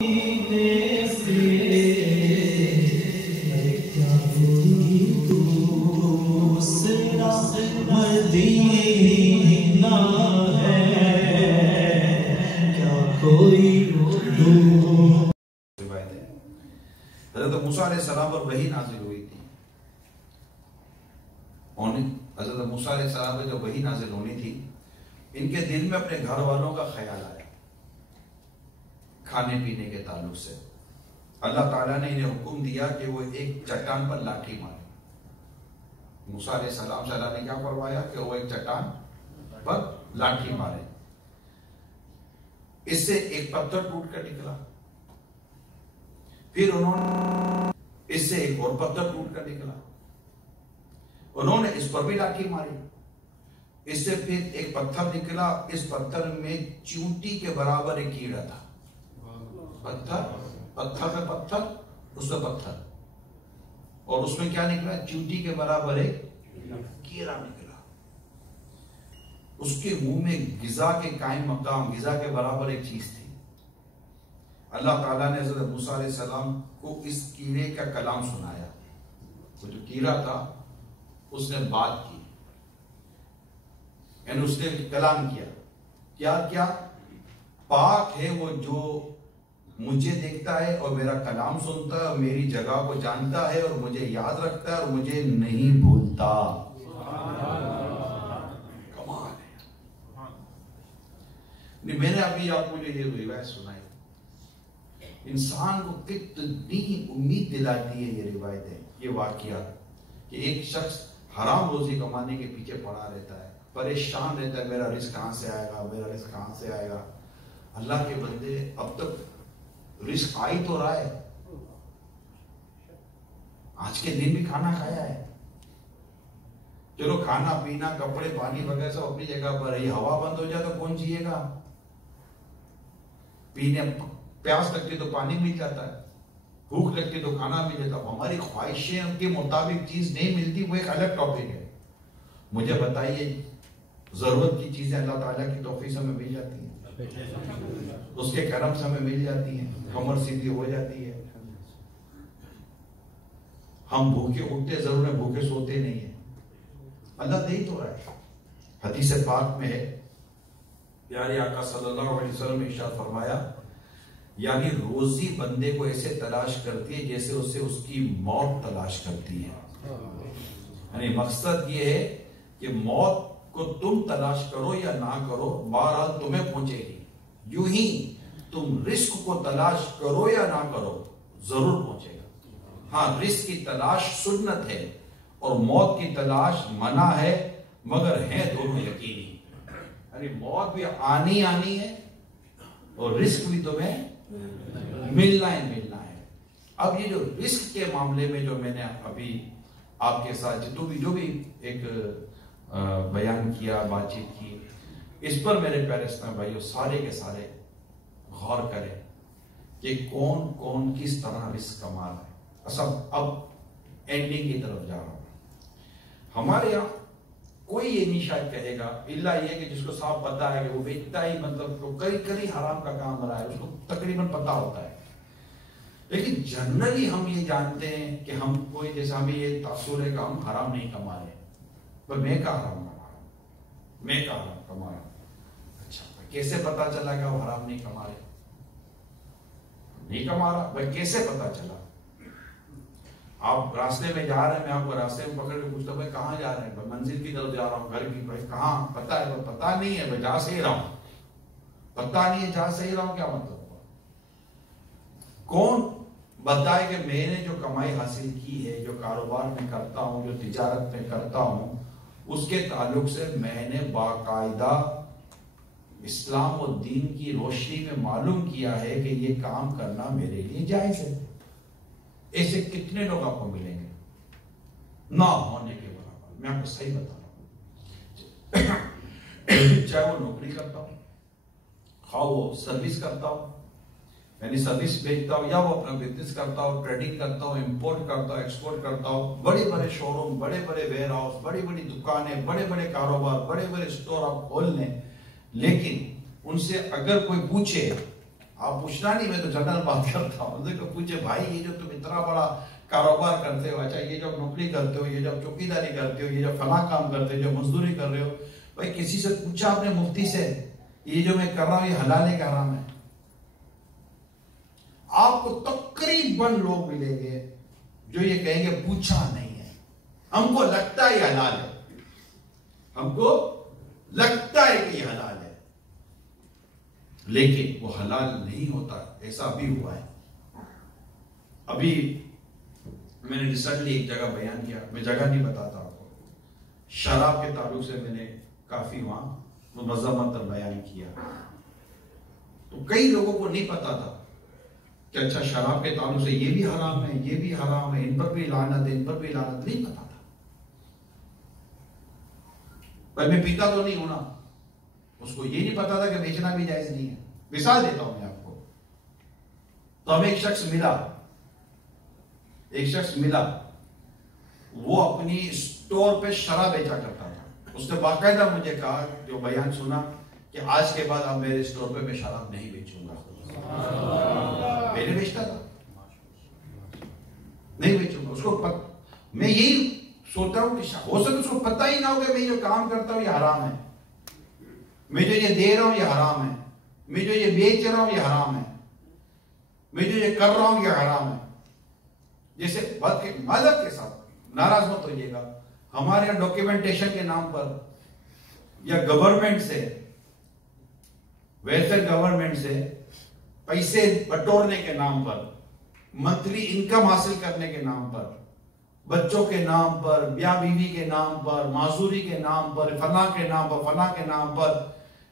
حضرت موسیٰ علیہ السلام پر وحی نازل ہوئی تھی، حضرت موسیٰ علیہ السلام پر جو وحی نازل ہونی تھی، ان کے دل میں اپنے گھر والوں کا خیال آیا کھانے پینے کے تعلق سے۔ اللہ تعالیٰ نے انہیں حکم دیا کہ وہ ایک چٹان پر لاٹھی مارے۔ موسیٰ علیہ السلام سے اللہ نے کیا فرمایا کہ وہ ایک چٹان پر لاٹھی مارے۔ اس سے ایک پتھر ٹوٹ کر نکلا، پھر انہوں نے اس سے ایک اور پتھر ٹوٹ کر نکلا، انہوں نے اس پر بھی لاٹھی ماری، اس سے پھر ایک پتھر نکلا، اس پتھر میں چیونٹی کے برابر ایک کیڑا تھا۔ پتھر میں پتھر، اس میں پتھر، اور اس میں کیا نکلا؟ چیونٹی کے برابر ایک کیڑا نکلا۔ اس کے منہ میں غذا کے قائم مقام، غذا کے برابر ایک چیز تھی۔ اللہ تعالیٰ نے حضرت موسیٰ علیہ السلام کو اس کیڑے کا کلام سنایا۔ وہ جو کیڑا تھا اس نے بات کی، یعنی اس نے کلام کیا کیا پاک ہے وہ جو مجھے دیکھتا ہے اور میرا کلام سنتا ہے اور میری جگہ کو جانتا ہے اور مجھے یاد رکھتا ہے اور مجھے نہیں بھولتا۔ کمال ہے۔ میں نے ابھی آپ کو یہ روایت سنائی، انسان کو کتنی امید دلاتی ہے یہ روایتیں، یہ واقعات، کہ ایک شخص حرام روزی کمانے کے پیچھے پڑا رہتا ہے، پریشان رہتا ہے، میرا رزق کہاں سے آئے گا، میرا رزق کہاں سے آئے گا۔ اللہ کے بندے، اب تک رزق آئی تو رہا ہے، آج کے دن بھی کھانا کھایا ہے، چلو کھانا پینا کپڑے پانی وغیرہ سب اپنی جگہ پر ہے، یہ ہوا بند ہو جائے تو کون جیے گا؟ پینے پیاس لگتی تو پانی مل جاتا ہے، بھوک لگتی تو کھانا مل جاتا ہے، ہماری خواہشیں کے مطابق چیز نہیں ملتی، وہ ایک الگ ٹاپک ہے۔ مجھے بتائیے، ضرورت کی چیزیں اللہ تعالیٰ کی توفیق سے ہمیں مل جاتی ہیں، اس کے کرم سے ہمیں مل جاتی ہیں، کمر سیدھی ہو جاتی ہے۔ ہم بھوکے اٹھتے ضرور ہیں، بھوکے سوتے نہیں ہیں، اللہ دے ہی تو رہا ہے۔ حدیث پاک میں ہے، پیارے آقا صلی اللہ علیہ وسلم نے ارشاد فرمایا، یعنی روزی بندے کو ایسے تلاش کرتی ہے جیسے اسے اس کی موت تلاش کرتی ہے۔ یعنی مقصد یہ ہے کہ موت کو تم تلاش کرو یا نہ کرو، بہرحال تمہیں پہنچے گی۔ یوں ہی تم رزق کو تلاش کرو یا نہ کرو، ضرور پہنچے گا۔ ہاں، رزق کی تلاش سنت ہے اور موت کی تلاش منع ہے، مگر ہیں دونوں یقینی۔ یعنی موت بھی آنی ہے اور رزق بھی تمہیں ملنا ہے۔ اب یہ جو رزق کے معاملے میں جو میں نے ابھی آپ کے ساتھ جو بھی ایک بیان کیا، بات چیت کی، اس پر میرے پیارے اسلام بھائیو سارے کے سارے غور کریں کہ کون کون کس طرح رزق کما رہا ہے۔ اب اینڈنگ کی طرف جا رہا ہوں۔ ہمارے یہاں کوئی یہ نہیں شاید کہے گا، الا یہ کہ جس کو صاحب پتا ہے کہ وہ بیچتا ہی مطلب کئی حرام کا کام رہا ہے، اس کو تقریباً پتا ہوتا ہے۔ لیکن جنرلی ہم یہ جانتے ہیں کہ ہم کوئی، جیسا ہمیں یہ تاثر ہے کہ ہم حرام نہیں کما رہے، پر میں کا حرام کما رہا ہوں، میں کا حرام کما رہا ہوں۔ اچھا، کیسے پتا چلا کہ وہ حرام نہیں کما رہے؟ نہیں کما رہا بھائی، کیسے پتا چلا؟ آپ راستے میں جا رہے ہیں، میں آپ کو راستے میں پکڑ کے پوچھتا ہوں بھائی کہاں جا رہے ہیں؟ بھائی منزل کی طرف جا رہا ہوں، گھر کی۔ بھائی کہاں؟ پتا ہے؟ پتا نہیں ہے بھائی، جا سے ہی رہا ہوں۔ پتا نہیں ہے، جا سے ہی رہا ہوں، کیا مطلب ہوا؟ کون بتائے کہ میں نے جو کمائی حاصل کی ہے، جو کاروبار میں کرتا ہوں، جو تجارت میں کرتا ہوں، اس کے تعلق سے میں نے باقاعدہ اسلام و دین کی روشنی میں معلوم کیا ہے کہ یہ کام کرنا میرے لیے جائز ہے۔ ایسے کتنے لوگ آپ کو ملیں گے نہ ہونے کے برابر؟ میں آپ کو صحیح بتا رہا ہوں، چاہے وہ نوکری کرتا ہوں، خواہ وہ سروس کرتا ہوں، یعنی سروس بیچتا ہوں، یا وہ اپنا بزنس کرتا ہوں، ٹریڈنگ کرتا ہوں، امپورٹ کرتا ہوں، ایکسپورٹ کرتا ہوں، بڑے بڑے شو روم، بڑے بڑے ویئر ہاؤس، بڑی بڑی دکانیں، بڑے بڑے کاروبار، بڑے بڑے اسٹور آپ کھول لیں، لیکن ان سے اگر کوئی پوچھے آپ پوچھنا نہیں، میں تو جنرل بات کرتا ہوں. پوچھے بھائی یہ جو تم اتنا بڑا کاروبار کرتے ہو، اچھا یہ جب نوکری کرتے ہو، یہ جب چوکیداری کرتے ہو، یہ جب فلاں کام کرتے ہو، جو مزدوری کر رہے ہو، بھائی کسی سے پوچھا اپنے مفتی سے یہ جو میں کر رہا ہوں یہ حلال ہے کہ حرام ہے؟ آپ کو تقریباً لوگ ملیں گے جو یہ کہیں گے پوچھا نہیں ہے، ہم کو لگتا ہے یہ حلال ہے، ہم کو لگتا ہے کہ یہ حلال ہے، لیکن وہ حلال نہیں ہوتا. ایسا بھی ہوا ہے. ابھی میں نے ریسنٹلی ایک جگہ بیان کیا، میں جگہ نہیں بتاتا آپ کو، شراب کے تعلق سے میں نے کافی وہاں منظمت بیان کیا. تو کئی لوگوں کو نہیں پتا تھا کہ اچھا شراب کے تعلق سے یہ بھی حرام ہے، یہ بھی حرام ہے، ان پر بھی لعنت ہے، ان پر بھی لعنت، نہیں پتا تھا. پر میں پیتا تو نہیں ہوں نا، اس کو یہ نہیں پتا تھا کہ بیچنا بھی جائز نہیں ہے. مثال دیتا ہوں میں آپ کو. تو ہمیں ایک شخص ملا، وہ اپنی اسٹور پہ شراب بیچا کرتا تھا. اس نے باقاعدہ مجھے کہا، جو بیان سنا، کہ آج کے بعد اب میرے اسٹور پہ میں شراب نہیں بیچوں گا. پہلے بیچتا تھا، نہیں بیچوں گا. اس کو میں یہی سوچتا ہوں کہ ہو سکتا اس کو پتہ ہی نہ ہو کہ میں جو کام کرتا ہوں یہ حرام ہے، میں جو یہ دے رہا ہوں یہ حرام ہے، میں جو یہ بیچ رہا ہوں یہ حرام ہے، میں جو یہ کر رہا ہوں یہ حرام ہے. جیسے بات کے مذہب کے ساتھ ناراض مت ہوئیے گا، ہمارے یہاں ڈاکیومنٹیشن کے نام پر یا گورنمنٹ سے، ویلفیئر گورنمنٹ سے پیسے بٹورنے کے نام پر، منتھلی انکم حاصل کرنے کے نام پر، بچوں کے نام پر، بیاہ بیوی کے نام پر، معذوری کے نام پر، فلاں کے نام پر، فلاں کے نام پر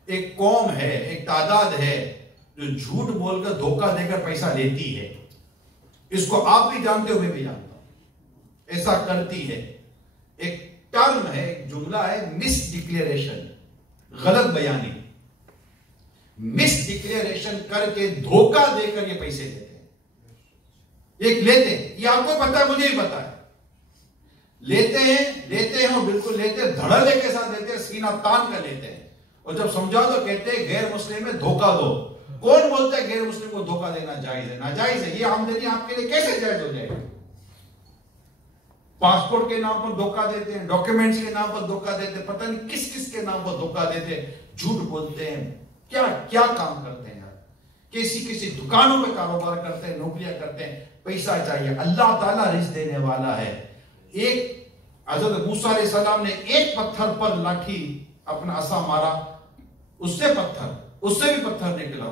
ایک قوم ہے، ایک تعداد ہے جو جھوٹ بول کر دھوکہ دے کر پیسہ لیتی ہے. اس کو آپ بھی جانتے ہو، میں بھی جانتا ہوں، ایسا کرتی ہے. ایک ٹرم ہے، ایک جملہ ہے، مس ڈکلیریشن، غلط بیانی. مس ڈکلیریشن کر کے دھوکہ دے کر یہ پیسے لیتے ہیں. ایک لیتے ہیں، یہ آپ کو پتا ہے، مجھے بھی پتا ہے. لیتے ہیں اور بالکل لیتے ہیں، دھڑلے کے ساتھ لیتے ہیں، سینہ تان کر لیتے ہیں. اور جب سمجھا تو کہتے ہیں غیر مسلم میں دھوکہ دو. کون بولتا ہے غیر مسلم کو دھوکہ دینا جائز ہے؟ ناجائز ہے. یہ آمدنی آپ کے لیے کیسے جائز ہو جائے گی؟ پاسپورٹ کے نام پر دھوکہ دیتے ہیں، ڈاکیومنٹس کے نام پر دھوکہ دیتے ہیں، پتہ نہیں کس کس کے نام پر دھوکہ دیتے ہیں، جھوٹ بولتے ہیں. کیا کیا کام کرتے ہیں یار. کسی دکانوں میں کاروبار کرتے ہیں، نوکریاں کرتے ہیں، پیسہ چاہیے. اللہ تعالیٰ رزق دینے والا ہے. ایک حضرت موسیٰ علیہ السلام نے ایک پتھر پر لاٹھی اپنا عصا مارا، اس سے بھی پتھر نکلا،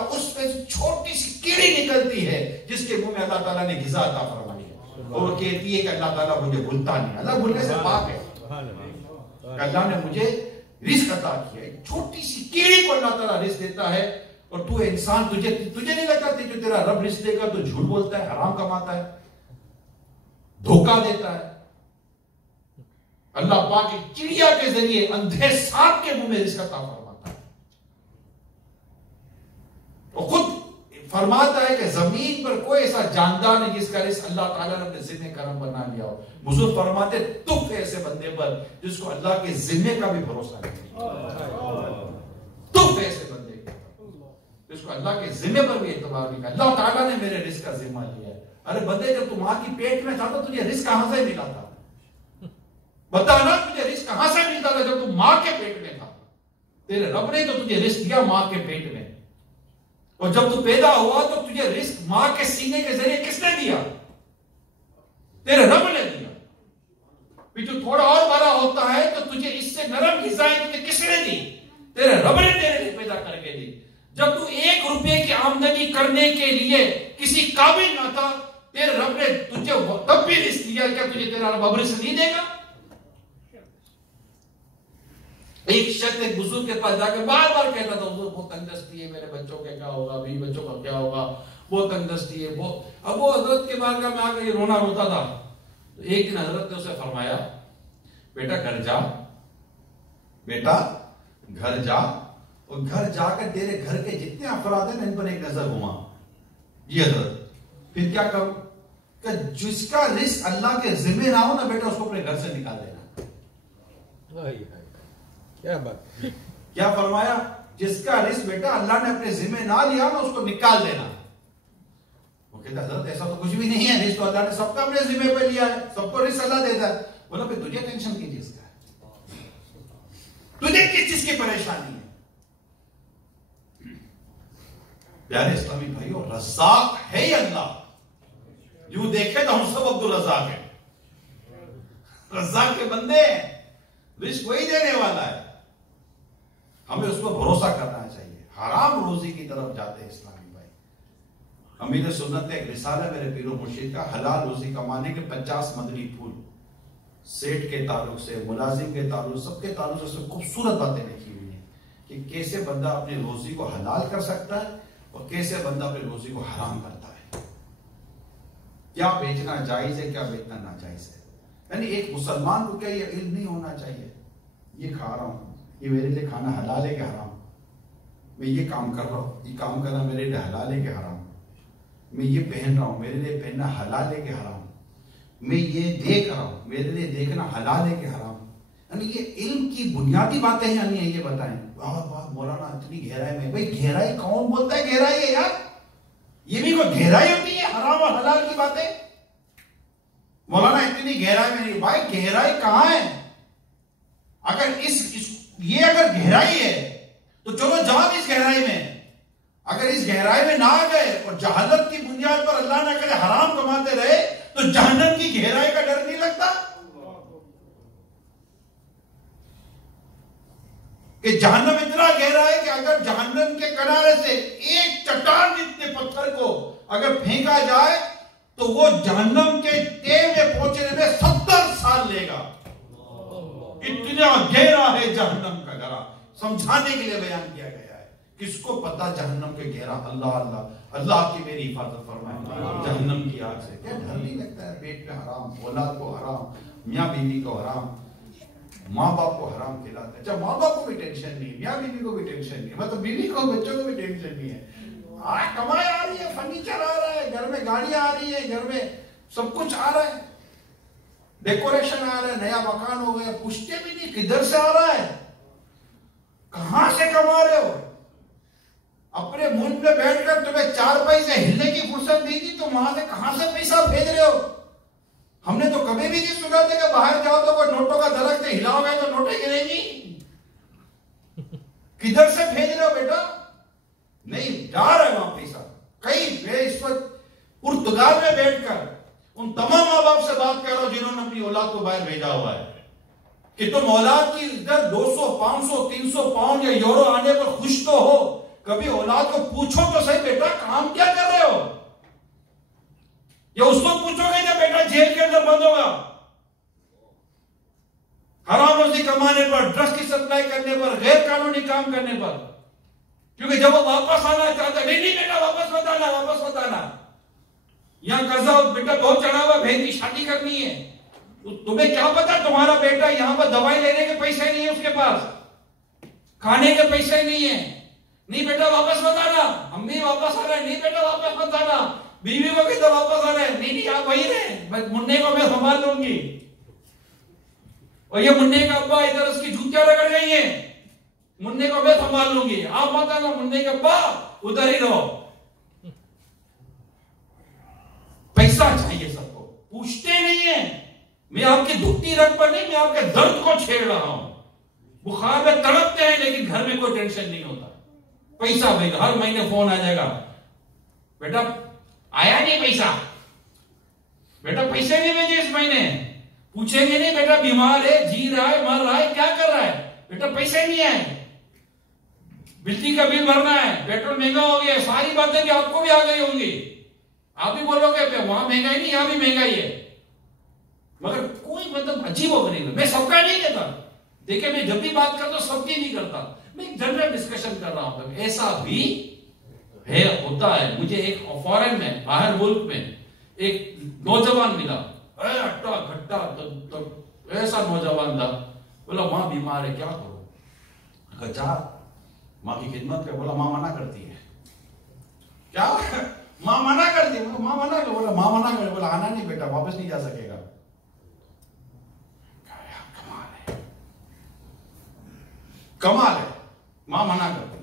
اس میں سے چھوٹی سی کیڑی نکلتی ہے جس کے منہ میں اللہ تعالیٰ نے غذا عطا فرمائی ہے، اور وہ کہتی ہے کہ اللہ تعالیٰ مجھے بھولتا نہیں. اللہ بھولنے سے پاک ہے. اللہ نے مجھے رزق عطا کیا ہے. چھوٹی سی کیڑی کو اللہ تعالیٰ رزق دیتا ہے، اور تو انسان، تجھے نہیں لگتا جو تیرا رب رزق دے گا تو جھوٹ بولتا ہے، حرام کماتا ہے، دھوکہ دیتا ہے. اللہ پاک ایک چڑیا کے ذریعے اندھے سانپ کے منہ میں رزق عطا فرماتا ہے. وہ خود فرماتا ہے کہ زمین پر کوئی ایسا جاندار نہیں جس کا رزق اللہ تعالیٰ نے اپنے ذمہ کرم بنا لیا ہو. بزرگ فرماتے تف ہے ایسے بندے پر جس کو اللہ کے ذمہ کا بھی بھروسہ نہیں. تف ہے ایسے بندے جس کو اللہ کے ذمہ پر بھی اعتبار نہیں. اللہ تعالیٰ نے میرے رزق کا ذمہ لیا ہے. ارے بندے جب تم ماں کی پیٹ میں تھا تو تجھے رزق کہاں سے ملا تھا؟ بتانا تجھے رزق کہاں سے ملتا تھا جب تم ماں کے پیٹ میں تھا؟ تیرے رب نے تو تجھے رزق دیا ماں کے پیٹ میں، اور جب تو پیدا ہوا تو تجھے رزق ماں کے سینے کے ذریعے کس نے دیا؟ تیرے رب نے دیا. پھر جو تھوڑا اور بڑا ہوتا ہے تو تجھے اس سے نرم غذائیں تجھے کس نے دی؟ تیرے رب نے تیرے لیے پیدا کر کے دی. جب تو 1 روپے کی آمدنی کرنے کے لیے کسی قابل نہ تھا، تیرے رب نے تجھے تب بھی رزق دیا. کیا تجھے تیرا رب اب رزق نہیں دے گا؟ ایک شخص ایک بزرگ کے پاس جا کے بار بار کہتا تھا حضور بہت تنگ دستی ہے، میرے بچوں کے کیا ہوگا، بیوی بچوں کا کیا ہوگا، بہت تنگ دستی ہے بہت. اب وہ حضرت کے بارگاہ میں آ کے یہ رونا روتا تھا. تو ایک دن حضرت نے اسے فرمایا، بیٹا گھر جا، اور گھر جا کر تیرے گھر کے جتنے افراد ہیں ان پر ایک نظر گھما. جی حضرت. پھر کیا کروں؟ کہ جس کا رزق اللہ کے ذمہ نہ ہو نا بیٹا اس کو اپنے گھر سے نکال دینا. کیا بات، کیا فرمایا؟ جس کا رزق بیٹا اللہ نے اپنے ذمہ نہ لیا نا، اس کو نکال دینا. وہ کہتا حضرت ایسا تو کچھ بھی نہیں ہے، رزق تو اللہ نے سب کا اپنے ذمہ پہ لیا ہے، سب کو رزق اللہ دیتا ہے. بولا پھر تجھے ٹینشن کی چیز کا ہے؟ تجھے کس چیز کی پریشانی ہے؟ پیارے اسلامی بھائیو، رزاق ہے ہی اللہ. یوں دیکھے تو ہم سب عبد الرزاق ہیں، رزاق کے بندے ہیں، رزق وہی دینے والا ہے. ہمیں اس پر بھروسہ کرنا چاہیے. حرام روزی کی طرف جاتے ہیں اسلامی بھائی. امیر سنت ایک رسالہ میرے پیر و مرشد کا، حلال روزی کمانے کے 50 مدنی پھول، سیٹ کے تعلق سے، ملازم کے تعلق، سب کے تعلق سے خوبصورت باتیں لکھی ہوئی ہیں کہ کیسے بندہ اپنی روزی کو حلال کر سکتا ہے اور کیسے بندہ اپنی روزی کو حرام کرتا ہے. کیا بیچنا جائز ہے، کیا بیچنا ناجائز ہے. یعنی ایک مسلمان کو کیا یہ علم نہیں ہونا چاہیے؟ یہ کھا رہا ہوں، یہ میرے لیے کھانا حلال ہے کہ حرام؟ میں یہ کام کر رہا ہوں، یہ کام کرنا میرے لیے حلال ہے کہ حرام؟ میں یہ پہن رہا ہوں، میرے لیے پہننا حلال ہے کہ حرام؟ میں یہ دیکھ رہا ہوں، میرے لیے دیکھنا حلال ہے کہ حرام؟ یعنی یہ علم کی بنیادی باتیں ہیں. یعنی یہ بتائیں. واہ مولانا اتنی گہرائی میں، بھائی گہرائی کون بولتا ہے گہرائی ہے یار؟ یہ بھی کوئی گہرائی ہوتی ہے حرام اور حلال کی باتیں؟ مولانا اتنی گہرائی میں نہیں. بھائی گہرائی کہاں ہے؟ اگر یہ اگر گہرائی ہے تو چلو جاؤ اس گہرائی میں. اگر اس گہرائی میں نہ آ گئے اور جہالت کی بنیاد پر اللہ نہ کرے حرام کماتے رہے تو جہنم کی گہرائی کا ڈر نہیں لگتا کہ جہنم اتنا گہرا ہے کہ اگر جہنم کے کنارے سے ایک چٹان جتنے پتھر کو اگر پھینکا جائے تو وہ جہنم کے تہہ میں پہنچنے میں 70 سال لے گا. اتنا گہرا ہے جہنم کا گہرا. سمجھانے کے لیے بیان کیا گیا ہے. کس کو پتا جہنم کے گہرا؟ اللہ اللہ اللہ کی میری حفاظت فرمائے جہنم کی آگ سے. کیا ڈر نہیں لگتا ہے؟ پیٹ میں حرام، اولاد کو حرام، میاں بیوی کو حرام، ماں باپ کو حرام کھلاتے. اچھا ماں باپ کو بھی ٹینشن نہیں، میاں بیوی کو بھی ٹینشن نہیں، مطلب بیوی کو بچوں کو بھی ٹینشن نہیں ہے. کمائی آ رہی ہے، فرنیچر آ رہا ہے، گھر میں گاڑیاں آ رہی ہے، گھر میں سب کچھ آ رہا ہے، ڈیکوریشن آ رہا ہے، نیا مکان ہو گیا. پوچھتے بھی نہیں کدھر سے آ رہا ہے، کہاں سے کما رہے ہو. اپنے ملک میں بیٹھ کر تمہیں 4 پیسے ہلنے کی فرصت دی تھی تو وہاں سے کہاں سے پیسہ بھیج رہے ہو؟ ہم نے تو کبھی بھی نہیں سنا تھا کہ باہر جاؤ تو کوئی نوٹوں کا درخت ہلاؤ گے تو نوٹیں گریں گی. کدھر سے بھیج رہے ہو بیٹا؟ نہیں جا رہا ہے وہاں پیسہ. کئی میں اس وقت پرتگال میں بیٹھ کر ان تمام ماں باپ سے بات کر رہا ہوں جنہوں نے اپنی اولاد کو باہر بھیجا ہوا ہے کہ تم اولاد کی ادھر 200 500 300 پاؤنڈ یا یورو آنے پر خوش تو ہو. کبھی اولاد کو پوچھو تو صحیح بیٹا کام کیا کر رہے ہو؟ یا اس کو پوچھو گے کہ بیٹا جیل کے اندر بند ہوگا حرام روزی کمانے پر، ڈرگس کی سپلائی کرنے پر، غیر قانونی کام کرنے پر. کیونکہ جب وہ واپس آنا چاہتا ہے، نہیں بیٹا واپس مت آنا، واپس مت آنا، یہاں قرضہ بیٹا بہت چڑھا ہوا، بہن کی شادی کرنی ہے. تمہیں کیا پتا تمہارا بیٹا یہاں پر دوائی لینے کے پیسے نہیں ہے، اس کے پاس کھانے کے پیسے نہیں ہے. نہیں بیٹا واپس مت آنا. امی واپس آ رہے ہیں، نہیں بیٹا واپس مت آنا. بیوی کو کدھر واپس آ رہے ہیں، نہیں آپ وہی رہے، منہ کو میں سنبھال لوں گی. اور یہ منہ کا ابا ادھر اس کی جوتیاں رگڑ گئی ہیں، منہ کو میں سنبھال لوں گی، آپ مت آنا. منہ کا ابا ادھر ہی رہو. پیسہ چاہیے سب کو، پوچھتے نہیں ہیں. میں آپ کی دکھتی رگ پر نہیں، میں آپ کے درد کو چھیڑ رہا ہوں. بخار میں تڑپتے ہیں لیکن گھر میں کوئی ٹینشن نہیں ہوتا. پیسہ بھیجو، ہر مہینے فون آ جائے گا، بیٹا آیا نہیں پیسہ، بیٹا پیسے نہیں بھیجے اس مہینے. پوچھیں گے نہیں بیٹا بیمار ہے، جی رہا ہے، مر رہا ہے، کیا کر رہا ہے، بیٹا پیسے نہیں آئے. بجلی کا بل بھرنا ہے، پیٹرول مہنگا ہو گیا، ساری باتیں بھی آپ کو بھی آ گئی ہوں گی. آپ بھی بولو گے وہاں مہنگائی نہیں، یہاں بھی مہنگائی ہے. مگر کوئی مطلب عجیب ہو غریب ہے. میں سب کا نہیں کہتا، دیکھیں میں جب بھی بات کرتا ہوں سب کی نہیں کرتا، میں ایک جنرل ڈسکشن کر رہا ہوں. ایسا بھی ہے، ہوتا ہے. مجھے ایک فورن میں، باہر ملک میں ایک نوجوان ملا، اٹھا گھٹا ایسا نوجوان تھا. بولا ماں بیمار ہے، کیا کرو؟ جا ماں کی خدمت کر. بولا ماں منع کرتی ہے. کیا ماں منع کرتی ہے؟ ماں منع کر. بولا ماں منع کر. بولا آنا نہیں بیٹا، واپس نہیں جا سکے گا. کمال ہے، کمال ہے. ماں منع کرتی ہے.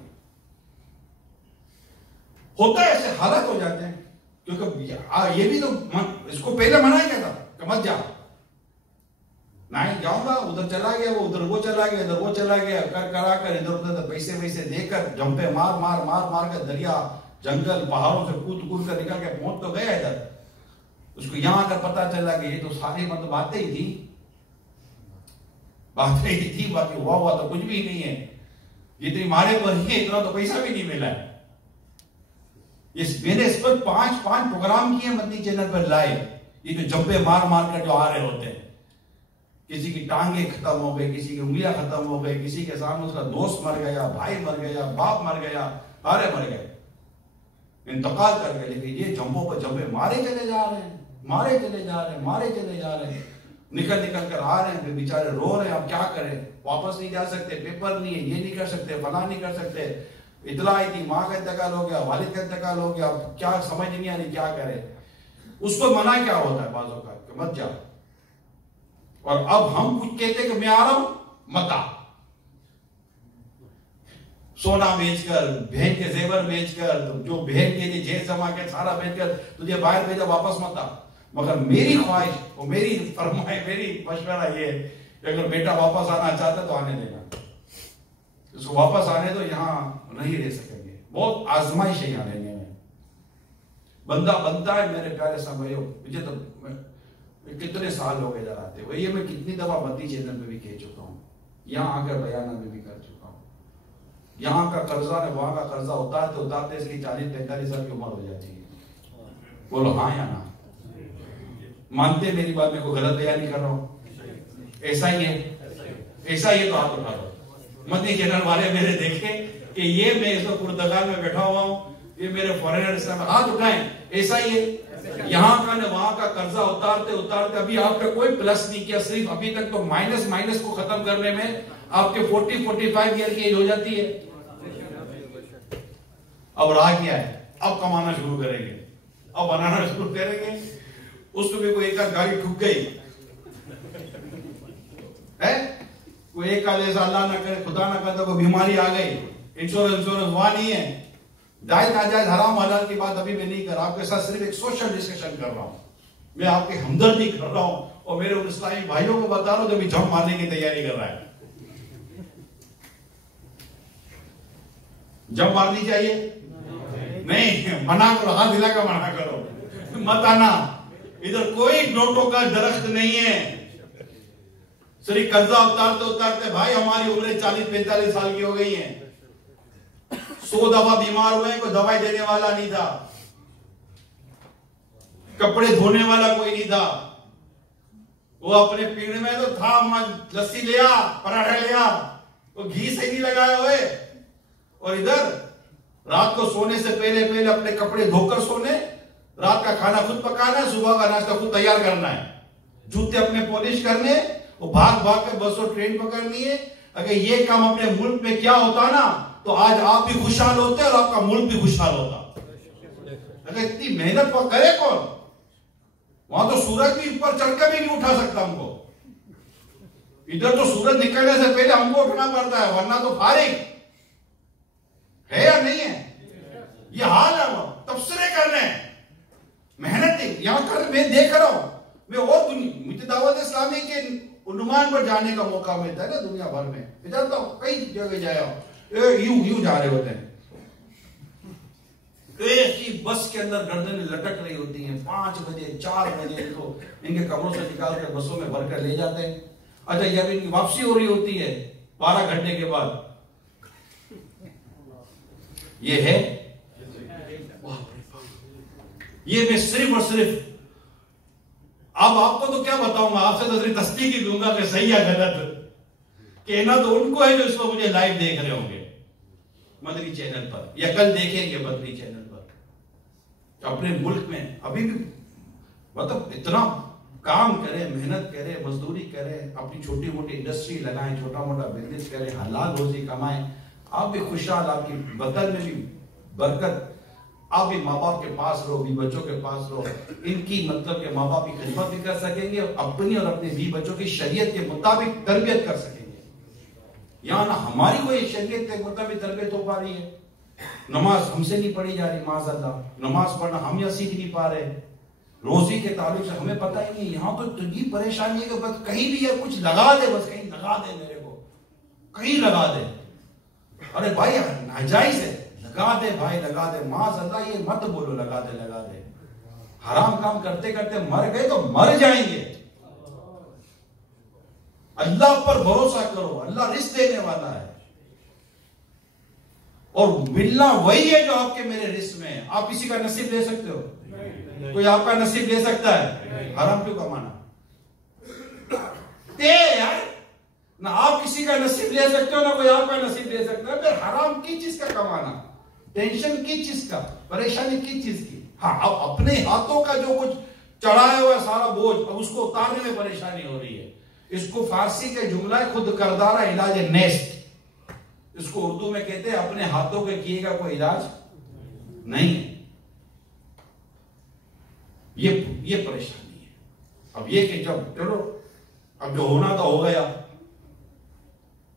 کیونکہ یہ بھی تو اس کو پہلے منع کیا تھا کہ مت جا. نہیں جاؤں گا, ادھر چلا گیا, وہ ادھر وہ چلا گیا, ادھر وہ چلا گیا, کرا کر ادھر ادھر پیسے ویسے دے کر جمپے مار کر دریا جنگل پہاڑوں سے کود کر نکل کے پہنچ تو گیا ادھر. اس کو یہاں کر پتا چلا کہ یہ تو ساری مطلب باتیں ہی تھی, باقی ہوا تو کچھ بھی نہیں ہے. جتنی مارے پر ہی اتنا تو پیسہ بھی نہیں ملا ہے. میں نے اس پر 5 پروگرام کیے مدنی چینل پر لائے. یہ جو جمپے مار کر جو آ رہے ہوتے ہیں, کسی کی ٹانگیں ختم ہو گئی, کسی کی انگلیاں ختم ہو گئی, کسی کے سامنے اس کا دوست مر گیا, بھائی مر گیا, باپ مر گیا, سارے مر گئے, انتقال کر گئے. لیکن یہ جمپوں پر جمپے مارے چلے جا رہے ہیں, نکل کر آ رہے ہیں, پھر بیچارے رو رہے ہیں. اب کیا کریں, واپس نہیں جا سکتے, پیپر نہیں ہے, یہ نہیں کر سکتے, فلاں نہیں کر سکتے. اطلاع آئی تھی ماں کا انتقال ہو گیا, والد کا انتقال ہو گیا, اب کیا سمجھ نہیں آ رہی کیا کرے. اس کو منع کیا ہوتا ہے بعض اوقات کہ مت جا. اور اب ہم کچھ کہتے کہ میں آ رہا ہوں, مت آ. سونا بیچ کر, بہن کے زیور بیچ کر, جو بہن کے لیے جہیز جمع کے سارا بیچ کر تجھے باہر بھیجا, واپس مت آ. مگر میری خواہش اور میری مشورہ یہ ہے کہ اگر بیٹا واپس آنا چاہتا تو آنے دینا. اس کو واپس آنے تو یہاں نہیں رہ سکیں گے, بہت آزمائش ہے یہاں رہنے میں. بندہ بنتا ہے میرے پیارے سامعیوں. مجھے تو کتنے سال ہو گئے ادھر آتے ہوئے, یہ میں کتنی دفعہ مدنی چینل میں بھی کہہ چکا ہوں, یہاں آ کر بیانہ میں بھی کر چکا ہوں. یہاں کا قرضہ نے وہاں کا قرضہ اتارتے اس کی 40-45 سال کی عمر ہو جاتی ہے. بولو ہاں یا نہ؟ مانتے میری بات, میں کوئی غلط بیان نہیں کر رہا ہوں؟ ایسا ہی ہے تو آپ اٹھا دو. مدنی چینل والے میرے دیکھیں کہ یہ میں اس وقت پرتگال میں بیٹھا ہوا ہوں, یہ میرے فارینرز ہیں, ہاتھ اٹھائیں. ایسا ہی ہے, یہاں کا نے وہاں کا قرضہ اتارتے ابھی آپ کا کوئی پلس نہیں کیا, صرف ابھی تک تو مائنس کو ختم کرنے میں آپ کے 40-45 ایئر کی ایج ہو جاتی ہے. اب راہ کیا ہے, اب کمانا شروع کریں گے, اب بنانا شروع کریں گے. اس کو بھی کوئی ایک گاڑی ٹھک گئی ہے, کوئی ایک ایسا اللہ نہ کرے, خدا نہ کرے, کوئی بیماری آ گئی, انشورنس وہاں نہیں ہے. جائز ناجائز حرام حلال کی بات ابھی میں نہیں کر رہا, آپ کے ساتھ صرف ایک سوشل ڈسکشن کر رہا ہوں. میں آپ کی ہمدردی کر رہا ہوں اور میرے ان اسلامی بھائیوں کو بتا رہا ہوں جو بھی جھم مارنے کی تیاری کر رہا ہے. جھم مارنی چاہیے نہیں, منع کرو, ہاتھ ہلا کر منع کرو, مت آنا. ادھر کوئی نوٹوں کا درخت نہیں ہے. صرف قرضہ اتارتے بھائی ہماری عمریں 40-45 سال کی ہو گئی ہیں. 100 دفعہ بیمار ہوئے, کوئی دوائی دینے والا نہیں تھا, کپڑے دھونے والا کوئی نہیں تھا. وہ اپنے پیڑ میں تو تھا, لسی لیا, پراٹھا لیا, وہ گھی سے نہیں لگائے ہوئے. اور ادھر رات کو سونے سے پہلے اپنے کپڑے دھو کر سونے, رات کا کھانا خود پکانا ہے, صبح کا ناشتہ خود تیار کرنا ہے, جوتے اپنے پالش کرنے, وہ بھاگ کے بس اور ٹرین پکڑنی ہے. اگر یہ کام اپنے ملک میں کیا ہوتا نا تو آج آپ بھی خوشحال ہوتے اور آپ کا ملک بھی خوشحال ہوتا. اگر اتنی محنت وہ کرے کون؟ وہاں تو سورج بھی اوپر چڑھ کے بھی نہیں اٹھا سکتا ہم کو. ادھر تو سورج نکلنے سے پہلے ہم کو اٹھنا پڑتا ہے, ورنہ تو فارغ ہے یا نہیں ہے. یہ حال ہے, وہ تبصرے کرنے, محنت یہاں کر, میں دیکھ رہا ہوں. میں اور مجھے دعوت اسلامی کے عنوان پر جانے کا موقع ملتا ہے نا دنیا بھر میں, میں جانتا ہوں کئی جگہ جایا ہوں, یوں جا رہے ہوتے ہیں, ایک ہی بس کے اندر گردنیں لٹک رہی ہوتی ہیں. 5 بجے 4 بجے تو ان کے کمروں سے نکال کر بسوں میں بھر کر لے جاتے ہیں. اچھا جب ان کی واپسی ہو رہی ہوتی ہے 12 گھنٹے کے بعد, یہ ہے یہ میں صرف اور صرف اب آپ کو تو کیا بتاؤں گا, آپ سے تو صرف تصدیق ہی دوں گا کہ صحیح یا غلط. کہنا تو ان کو ہے جو اس کو مجھے لائیو دیکھ رہے ہوں گے مدنی چینل پر, یا کل دیکھیں گے مدنی چینل پر. اپنے ملک میں ابھی بھی مطلب اتنا کام کرے, محنت کرے, مزدوری کرے, اپنی چھوٹی موٹی انڈسٹری لگائیں, چھوٹا موٹا بزنس کریں, حلال روزی کمائیں. آپ بھی خوشحال, آپ کی بدن میں بھی برکت, آپ بھی ماں باپ کے پاس رہو, بھی بچوں کے پاس رہو. ان کی مطلب کہ ماں باپ کی خدمت بھی کر سکیں گے اور اپنی اور اپنے بھی بچوں کی شریعت کے مطابق تربیت کر سکیں گے. یہاں نہ ہماری کوئی شریعت کے مطابق تربیت ہو پا رہی ہے, نماز ہم سے نہیں پڑھی جا رہی معاذ اللہ، نماز پڑھنا ہم یا سیکھ نہیں پا رہے، روزی کے تعلق سے ہمیں پتہ ہی نہیں. یہاں تو یہ پریشانی ہے کہ بس کہیں بھی ہے کچھ لگا دے، بس کہیں لگا دے میرے کو، کہیں لگا دے. ارے بھائی ناجائز ہے، لگا دے بھائی لگا دے. معاذ اللہ یہ مت بولو لگا دے لگا دے. حرام کام کرتے کرتے مر گئے تو مر جائیں گے. اللہ پر بھروسہ کرو، اللہ رزق دینے والا ہے، اور ملنا وہی ہے جو آپ کے میرے رزق میں ہے. آپ کسی کا نصیب لے سکتے ہو؟ کوئی آپ کا نصیب لے سکتا ہے؟ حرام کیوں کمانا؟ یار نہ آپ کسی کا نصیب لے سکتے ہو، نہ کوئی آپ کا نصیب لے سکتا ہے. پھر حرام کی چیز کا کمانا، ٹینشن کی چیز کا، پریشانی کی چیز کی. ہاں اب اپنے ہاتھوں کا جو کچھ چڑھایا ہوا ہے سارا بوجھ، اب اس کو اتارنے میں پریشانی ہو رہی ہے. اس کو فارسی کے جملہ خود کردارہ علاج نیست، اس کو اردو میں کہتے ہیں اپنے ہاتھوں کے کیے گا کوئی علاج نہیں ہے. یہ پریشانی ہے. اب یہ کہ جب چلو اب جو ہونا تو ہو گیا.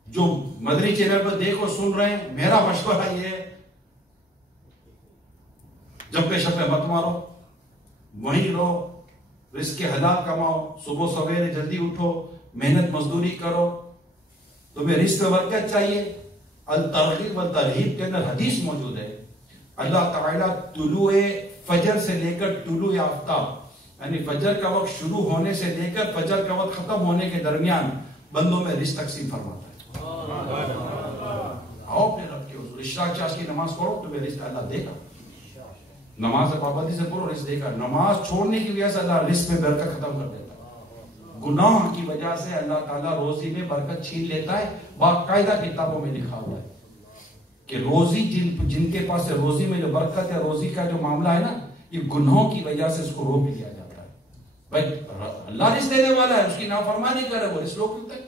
جو مدری چینل پر دیکھو سن رہے ہیں، میرا مشورہ یہ ہے جب پہ شپے مت مارو، وہیں رہو، رزق کے حلال کماؤ، صبح سویرے جلدی اٹھو، محنت مزدوری کرو. تمہیں رزق میں برکت چاہیے، الترغیب والترہیب کے اندر حدیث موجود ہے. اللہ تعالیٰ طلوع فجر سے لے کر طلوع آفتاب، یعنی فجر کا وقت شروع ہونے سے لے کر فجر کا وقت ختم ہونے کے درمیان بندوں میں رزق تقسیم فرماتا ہے. آؤ اپنے رب کے حضور، اشراق چاش کی نماز پڑھو، تمہیں رزق اللہ دے گا. نماز پابندی سے پڑھو، رزق دے گا. نماز چھوڑنے کی وجہ سے اللہ رزق میں برکت ختم کر دیتا ہے. گناہ کی وجہ سے اللہ تعالیٰ روزی میں برکت چھین لیتا ہے. باقاعدہ کتابوں میں لکھا ہوا ہے کہ روزی جن کے پاس روزی میں جو برکت ہے، روزی کا جو معاملہ ہے نا، یہ گناہوں کی وجہ سے اس کو روک لیا جاتا ہے. بھائی اللہ رزق دینے والا ہے، اس کی نافرمانی کرے وہ رزق روک لیتا ہے.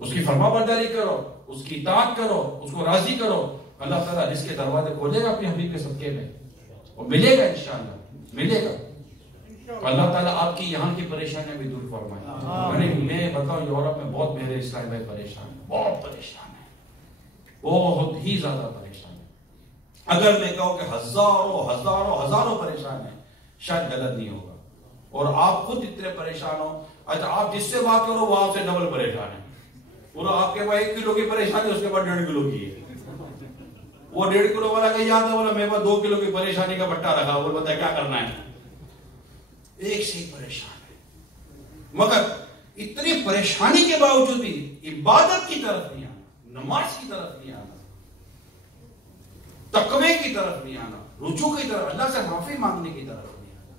اس کی فرما برداری کرو، اس کی اطاعت کرو، اس کو راضی کرو، اللہ تعالیٰ رزق کے دروازے کھولے گا اپنے حبیب کے صدقے میں، اور ملے گا انشاءاللہ، ملے گا. اللہ تعالیٰ آپ کی یہاں کی پریشانیاں بھی دور فرمائے. میں بتاؤں یورپ میں بہت میرے اسلام بھائی پریشان ہیں، بہت پریشان ہیں، بہت ہی زیادہ پریشان ہیں. اگر میں کہوں کہ ہزاروں پریشان ہیں شاید غلط نہیں ہوگا. اور آپ خود اتنے پریشان ہو، اچھا آپ جس سے بات کرو وہ آپ سے ڈبل پریشان ہے. پورا آپ کے پاس 1 کلو کی پریشانی، اس کے بعد 1.5 کلو کی ہے. وہ 1.5 کلو والا کہ یاد ہے بولا میرے پاس 2 کلو کی پریشانی کا بٹا رکھا، وہ بتا کیا کرنا ہے. ایک سے ایک پریشان ہے. مگر اتنی پریشانی کے باوجود بھی عبادت کی طرف نہیں آنا، نماز کی طرف نہیں آنا، تقوی کی طرف نہیں آنا، رجوع کی طرف، اللہ سے معافی مانگنے کی طرف نہیں آنا.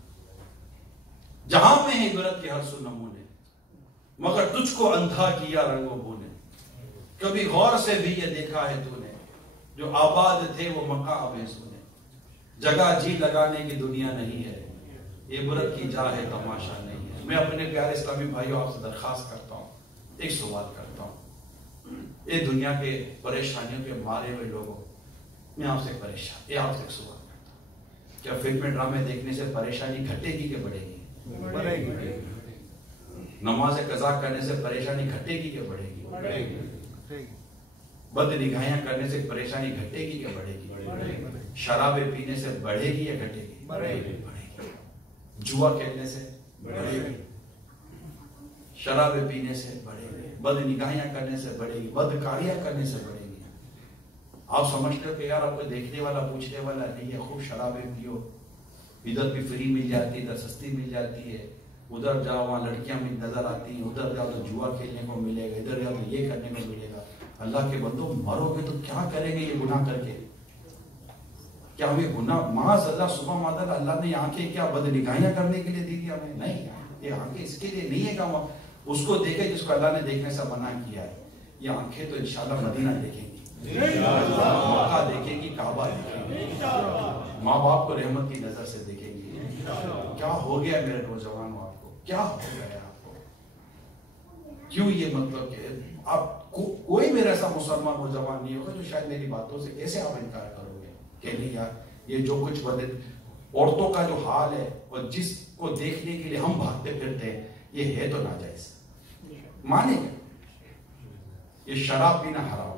جہاں میں ہے عبرت کے ہر سو نمونے، مگر تجھ کو اندھا کیا رنگوں بو نے. کبھی غور سے بھی یہ دیکھا ہے تو نے، جو آباد تھے وہ مقام ہے سنے. جگہ جی لگانے کی دنیا نہیں ہے، عبرت کی جا ہے تماشا نہیں ہے. میں اپنے پیارے اسلامی بھائیوں آپ سے درخواست کرتا ہوں، ایک سوال کرتا ہوں. یہ دنیا کے پریشانیوں کے مارے ہوئے لوگوں، میں آپ سے پریشان، یہ آپ سے ایک سوال کرتا ہوں، کیا فلمیں ڈرامے دیکھنے سے پریشانی گھٹے گی کہ بڑھے گی؟ بڑھے گی. نماز قضا کرنے سے پریشانی گھٹے گی کہ بڑھے گی؟ بد نگاہیاں کرنے سے پریشانی گھٹے گی کہ بڑھے گی؟ شرابیں پینے سے بڑھے گی یا گھٹے گی؟ بڑھے گی. جوا کھیلنے سے بڑھے گی، شرابیں پینے سے بڑھے گی، بد نگاہیاں کرنے سے بڑھے گی، بدکاریاں کرنے سے بڑھے گی. آپ سمجھتے ہو کہ یار آپ کو دیکھنے والا پوچھنے والا نہیں ہے، خوب شرابیں پیو، ادھر بھی فری مل جاتی ہے، ادھر سستی مل جاتی ہے، ادھر جاؤ وہاں لڑکیاں بھی نظر آتی ہیں، ادھر جاؤ تو جوا کھیلنے کو ملے گا، ادھر جاؤ تو یہ کرنے کو ملے گا. اللہ کے بندو مرو گے تو کیا کریں گے یہ گناہ کر کے؟ کیا ہمیں گناہ معاذ اللہ صبح مادہ اللہ نے آنکھیں کیا بد نگاہیاں کرنے کے لیے دی ہمیں؟ نہیں، یہ آنکھیں اس کے لیے نہیں ہے کہ اس کو دیکھے جس کو اللہ نے دیکھنے سے منع کیا ہے. یہ آنکھیں تو انشاءاللہ مدینہ دیکھیں گی، مکہ دیکھیں گی، کعبہ دیکھیں گی، ماں باپ کو رحمت کی نظر سے دیکھیں گی. کیا ہو گیا میرے نوجوانوں، آپ کو کیا ہو گیا؟ آپ کو کیوں یہ مطلب کہ آپ کوئی میرا ایسا مسلمان نوجوان نہیں ہوگا جو شاید میری باتوں سے کیسے آپ انکار کرو گے کہ نہیں یار یہ جو کچھ عورتوں کا جو حال ہے اور جس کو دیکھنے کے لیے ہم بھاگتے پھرتے ہیں یہ ہے تو ناجائز. مانے گا یہ شراب پینا حرام،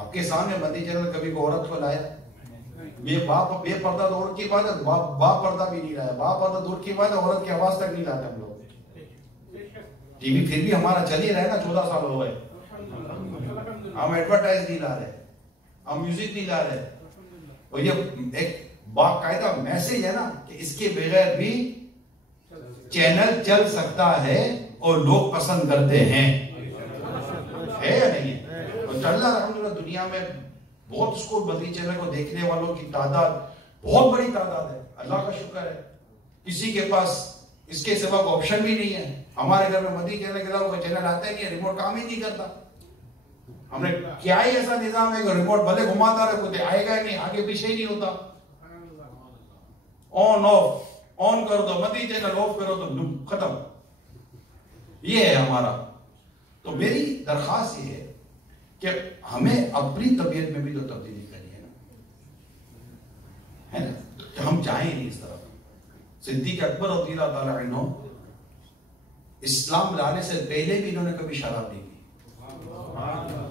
آپ کے سامنے مدنی چینل کبھی کو عورت کو لایا؟ بے پردہ تو عورت کی بات ہے، با پردہ بھی نہیں لایا، با پردہ دور کی بات ہے، عورت کی آواز تک نہیں لاتے ہم لوگ۔ ٹی وی پھر بھی ہمارا چل ہی رہا ہے نا، 14 سال ہو گئے، ہم ایڈورٹائز نہیں لا رہے، ہم میوزک نہیں لا رہے، اور یہ ایک باقاعدہ میسج ہے نا کہ اس کے بغیر بھی چینل چل سکتا ہے اور لوگ پسند کرتے ہیں، ہے یا نہیں ہے؟ اور چل رہا الحمدللہ دنیا میں بہت اس کو مدنی چینل کو دیکھنے والوں کی تعداد بہت بڑی تعداد ہے، اللہ کا شکر ہے۔ کسی کے پاس اس کے سوا کوئی آپشن بھی نہیں ہے۔ ہمارے گھر میں مدنی چینل کے علاوہ کوئی چینل آتا ہی نہیں ہے، ریموٹ کام ہی نہیں کرتا۔ ہم نے کیا ہی ایسا نظام ہے کہ ریموٹ بھلے گھماتا رہے کوئی آئے گا ہی نہیں، آگے پیچھے ہی نہیں ہوتا۔ آن آف، آن کر دو مدنی چینل، آف کرو تو ختم۔ یہ ہے ہمارا۔ تو میری درخواست یہ ہے کہ ہمیں اپنی طبیعت میں بھی تو تبدیلی کرنی ہے نا، کہ ہم چاہیں نہیں اس طرف۔ صدیق اکبر رضی اللہ تعالیٰ عنہ اسلام لانے سے پہلے بھی انہوں نے کبھی شراب نہیں پی،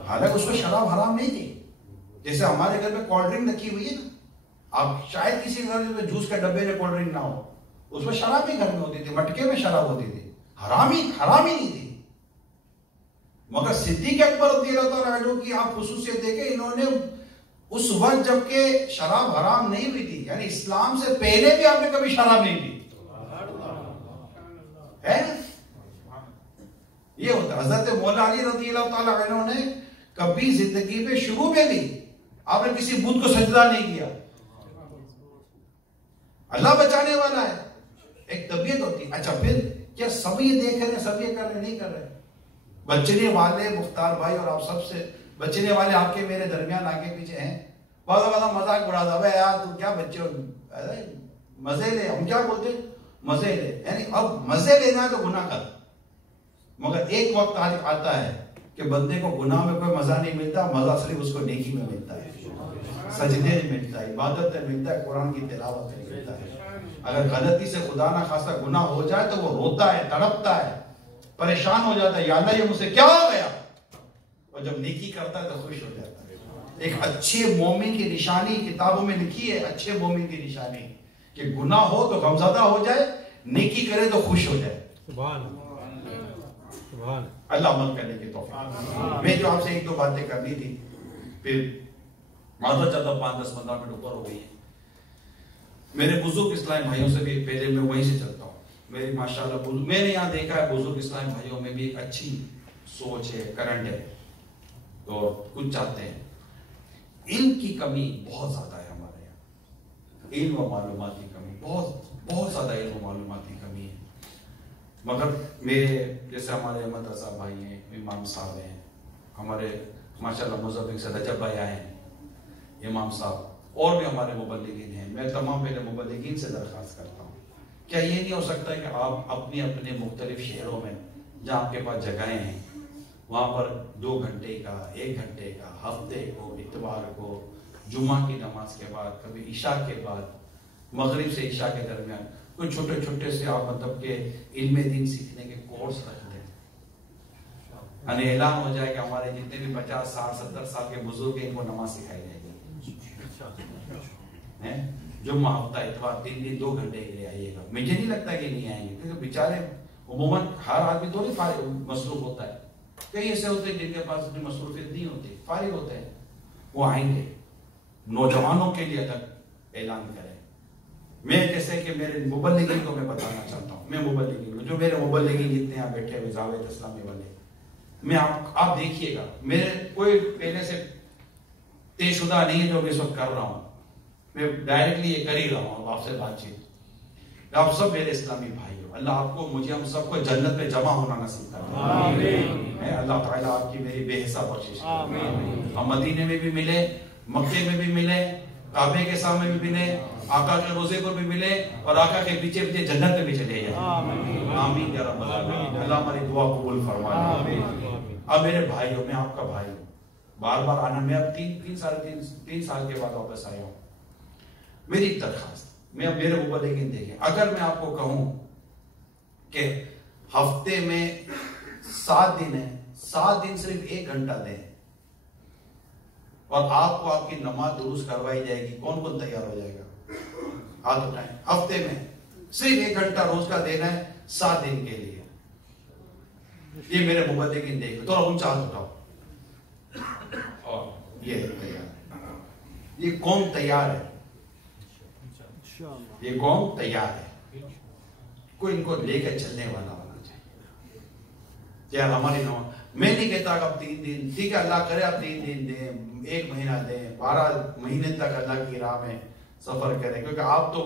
حالانکہ اس میں شراب حرام نہیں تھی۔ جیسے ہمارے گھر میں کولڈ ڈرنک رکھی ہوئی ہے نا، آپ شاید کسی گھر میں جوس کے ڈبے میں کولڈ ڈرنک نہ ہو، اس میں شراب بھی گھر میں ہوتی تھی، مٹکے میں شراب ہوتی تھی، حرام ہی نہیں تھی۔ مگر صدیق اکبر رضی اللہ تعالیٰ عنہ کی آپ خصوصیت دیکھیں، انہوں نے اس وقت جب کہ شراب حرام نہیں ہوئی تھی، یعنی اسلام سے پہلے بھی آپ نے کبھی شراب نہیں پی ہے۔ یہ ہوتا ہے۔ حضرت مولا علی رضی اللہ تعالیٰ عنہ نے کبھی زندگی میں شروع میں بھی آپ نے کسی بت کو سجدہ نہیں کیا۔ اللہ بچانے والا ہے، ایک طبیعت ہوتی ہے۔ اچھا پھر کیا سب یہ دیکھ رہے ہیں، سب یہ کر رہے نہیں کر رہے؟ بچنے والے مختار بھائی اور آپ سب سے بچنے والے آپ کے میرے درمیان آگے پیچھے ہیں، بعض مذاق اڑا دو، بھائی یار تم کیا بچے ہو، مزے لے، ہم کیا بولتے مزے لے، یعنی اب مزے لینا ہے تو گناہ کر۔ مگر ایک وقت آج آتا ہے کہ بندے کو گناہ میں کوئی مزہ نہیں ملتا، مزہ صرف اس کو نیکی میں ملتا ہے، سجدے میں ملتا ہے، عبادت میں ملتا ہے، قرآن کی تلاوت میں ملتا ہے۔ اگر غلطی سے خدا نہ خواستہ گناہ ہو جائے تو وہ روتا ہے، تڑپتا ہے، پریشان ہو جاتا ہے، یا اللہ یہ مجھ سے کیا ہو گیا، اور جب نیکی کرتا ہے تو خوش ہو جاتا ہے۔ ایک اچھے مومن کی نشانی کتابوں میں لکھی ہے، اچھے مومن کی نشانی کہ گناہ ہو تو غمزدہ ہو جائے، نیکی کرے تو خوش ہو جائے۔ سبحان اللہ عمل کرنے کی توفیق۔ میں جو آپ سے ایک دو باتیں کرنی تھی، پھر معذرت چاہتا ہوں 5-10-15 منٹ اوپر ہو گئی ہے۔ میرے بزرگ اسلامی بھائیوں سے بھی پہلے میں وہیں سے چلتا ہوں۔ میری ماشاءاللہ میں نے یہاں دیکھا ہے بزرگ اسلامی بھائیوں میں بھی ایک اچھی سوچ ہے، کرنٹ ہے، اور کچھ چاہتے ہیں۔ علم کی کمی بہت زیادہ ہے ہمارے یہاں، علم و معلومات کی کمی بہت زیادہ علم و معلومات کی کمی ہے۔ مگر میرے جیسے ہمارے احمد رضا بھائی ہیں، امام صاحب ہیں، ہمارے ماشاءاللہ مذہب سے رجب بھائی آئے ہیں، امام صاحب، اور بھی ہمارے مبلغین ہیں۔ میں تمام پہلے مبلغین سے درخواست کرتا ہوں، کیا یہ نہیں ہو سکتا ہے کہ آپ اپنے مختلف شہروں میں جہاں آپ کے پاس جگہیں ہیں وہاں پر 2 گھنٹے کا، 1 گھنٹے کا، ہفتے کو، اتوار کو، جمعہ کی نماز کے بعد، کبھی عشاء کے بعد، مغرب سے عشاء کے درمیان کوئی چھوٹے چھوٹے سے آپ مطلب کہ علم دین سیکھنے کے کورس رکھ دیں، یعنی اعلان ہو جائے کہ ہمارے جتنے بھی 50 60 70 سال کے بزرگ ہیں ان کو نماز سکھائی جائے گی، جمعہ ہفتہ اتوار 3 دن 2 گھنٹے کے لیے آئیے گا۔ مجھے نہیں لگتا کہ نہیں آئیں گے، کیونکہ بیچارے عموماً ہر آدمی تو نہیں مصروف ہوتا ہے، کئی ایسے ہوتے ہیں جن کے پاس اتنی مصروفیت نہیں ہوتی، فارغ ہوتے ہیں، وہ آئیں گے۔ نوجوانوں کے لیے تک اعلان کریں۔ میں جیسے کہ میرے مبلغین کو میں بتانا چاہتا ہوں، میں مبلغین جو میرے مبلغین جتنے یہاں بیٹھے ہوئے زاویہ اسلامی والے، میں آپ دیکھیے گا، میرے کوئی پہلے سے طے شدہ نہیں ہے جو میں اس وقت کر رہا ہوں، میں ڈائریکٹلی یہ کر ہی رہا ہوں آپ سے بات چیت۔ آپ سب میرے اسلامی بھائی ہو، اللہ آپ کو مجھے ہم سب کو جنت میں جمع ہونا نصیب کرے، آمین۔ اللہ تعالیٰ آپ کی میری بے حساب بخشش کرے، ہم مدینے میں بھی ملے، مکے میں بھی ملے، کعبے کے سامنے بھی ملے، آقا کے روزے پر بھی ملے، اور آقا کے پیچھے پیچھے جنت میں بھی چلے جائیں، آمین یا رب العالمین۔ اللہ ہماری دعا قبول فرمائے۔ اب میرے بھائی ہو، میں آپ کا بھائی ہوں، بار بار آنا، میں اب 3 سال کے بعد واپس آیا ہوں۔ میری درخواست، میں اب میرے مبلغین دیکھیں، اگر میں آپ کو کہوں کہ ہفتے میں 7 دن ہیں، 7 دن صرف 1 گھنٹہ دیں، اور آپ کو آپ کی نماز درست کروائی جائے گی، کون کون تیار ہو جائے گا؟ آدھا ٹائم ہفتے میں صرف 1 گھنٹہ روز کا دینا ہے 7 دن کے لیے. یہ میرے مبلغین دیکھ تھوڑا اونچا ہاتھ اٹھاؤ. اور یہ تیار، یہ قوم تیار ہے، یہ قوم تیار ہے. کوئی ان کو لے کے چلنے والا ہونا چاہیے. یار ہماری نماز، میں نہیں کہتا کہ اب 3 دن ٹھیک ہے، اللہ کرے آپ 3 دن دیں، 1 مہینہ دیں، 12 مہینے تک اللہ کی راہ میں سفر کریں، کیونکہ آپ تو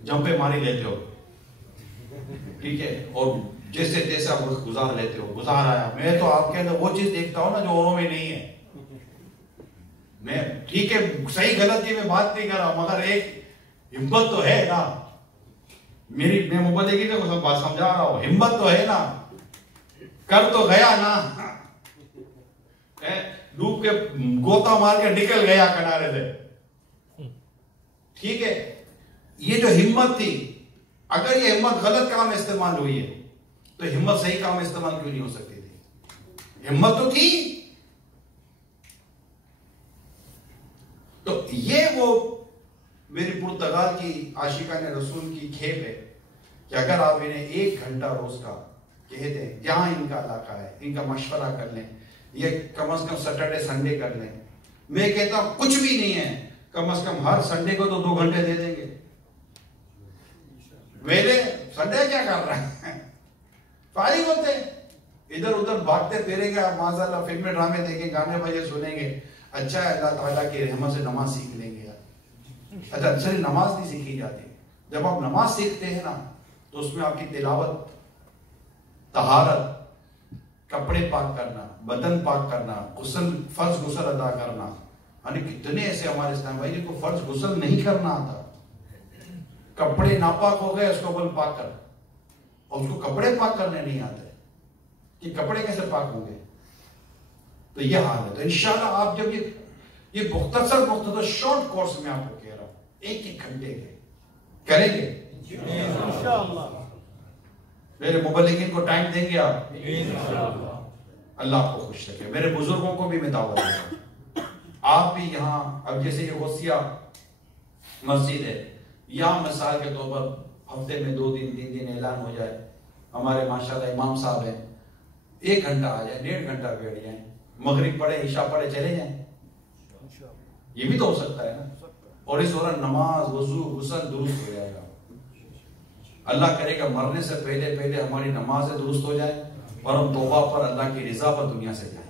جمپے ماری لیتے ہو، ٹھیک ہے، اور جیسے تیسے آپ گزار لیتے ہو، گزار آیا. میں تو آپ کے اندر وہ چیز دیکھتا ہوں نا جو اوروں میں نہیں ہے. میں ٹھیک ہے صحیح غلط کی میں بات نہیں کر رہا، مگر ایک ہمت تو ہے نا. میں مبلغین کو بات سمجھا رہا ہوں، ہمت تو ہے نا، کر تو گیا نا، ڈوب کے گوتا مار کے نکل گیا کنارے سے. ٹھیک ہے، یہ جو ہمت تھی، اگر یہ ہمت غلط کام میں استعمال ہوئی ہے تو ہمت صحیح کام میں استعمال کیوں نہیں ہو سکتی تھی؟ ہمت تو تھی. تو یہ وہ میری پرتگال کی عاشقان رسول کی کھیپ ہے کہ اگر آپ انہیں 1 گھنٹہ روز کا کہہ دیں، جہاں ان کا علاقہ ہے، ان کا مشورہ کر لیں، یہ کم از کم سیٹرڈے سنڈے کر لیں. میں کہتا ہوں کچھ بھی نہیں ہے، کم از کم ہر سنڈے کو تو 2 گھنٹے دے دیں گے. ویلے سنڈے کیا کر رہے ہیں، فارغ ہوتے ادھر ادھر بھاگتے پھریں گے، آپ معاذ اللہ فلمیں ڈرامے دیکھیں، گانے بجے سنیں گے. اچھا ہے اللہ تعالیٰ کی رحمت سے نماز سیکھ لیں گے. اچھا صرف نماز نہیں سیکھی جاتی، جب آپ نماز سیکھتے ہیں نا تو اس میں آپ کی تلاوت، طہارت، کپڑے پاک کرنا، بدن پاک کرنا، غسل، فرض غسل ادا کرنا. یعنی کتنے ایسے ہمارے اسلام بھائی جن کو فرض غسل نہیں کرنا آتا، کپڑے ناپاک ہو گئے اس کو بول پاک کر، اور اس کو کپڑے پاک کرنے نہیں آتے کہ کپڑے کیسے پاک ہوں گے. تو یہ حال ہے. تو انشاءاللہ آپ جب یہ مختصر شارٹ کورس میں آپ کو کہہ رہا ہوں، 1 گھنٹے کے کریں گے انشاءاللہ. میرے مبلغین کو ٹائم دیں گے آپ انشاءاللہ. اللہ آپ کو خوش رکھے. میرے بزرگوں کو بھی میں دعوت دوں گا. آپ بھی یہاں، اب جیسے یہ غوثیہ مسجد ہے، یہاں مثال کے طور پر ہفتے میں 2 دن 3 دن اعلان ہو جائے. ہمارے ماشاءاللہ امام صاحب ہیں، 1 گھنٹہ آ جائے، 1.5 گھنٹہ بیٹھ جائیں، مغرب پڑھے عشاء پڑھے چلے جائیں. یہ بھی تو ہو سکتا ہے نا. اور اس دوران نماز، وضو، غسل درست ہو جائے گا. اللہ کرے گا مرنے سے پہلے ہماری نمازیں درست ہو جائیں اور ہم توبہ پر اللہ کی رضا پر دنیا سے جائیں.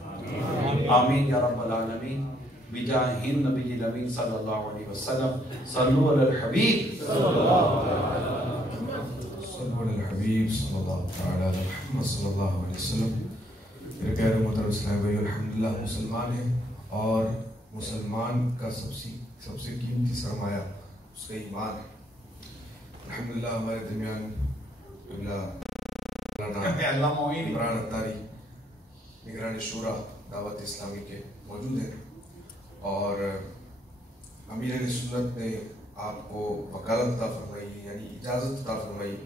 آمین یا رب العالمین. بجاہ النبی الامین صلی اللہ علیہ وسلم. صلو علی الحبیب صلی اللہ علیہ وسلم. میرے پیارے محترم اسلام بھائی، الحمدللہ مسلمان ہیں، اور مسلمان کا سب سے قیمتی سرمایہ اس کا ایمان ہے. الحمدللہ ہمارے درمیان عمران اتاری نگران شورا دعوت اسلامی کے موجود ہیں، اور امیر اہل سنت نے آپ کو وکالت عطا فرمائی، یعنی اجازت عطا فرمائی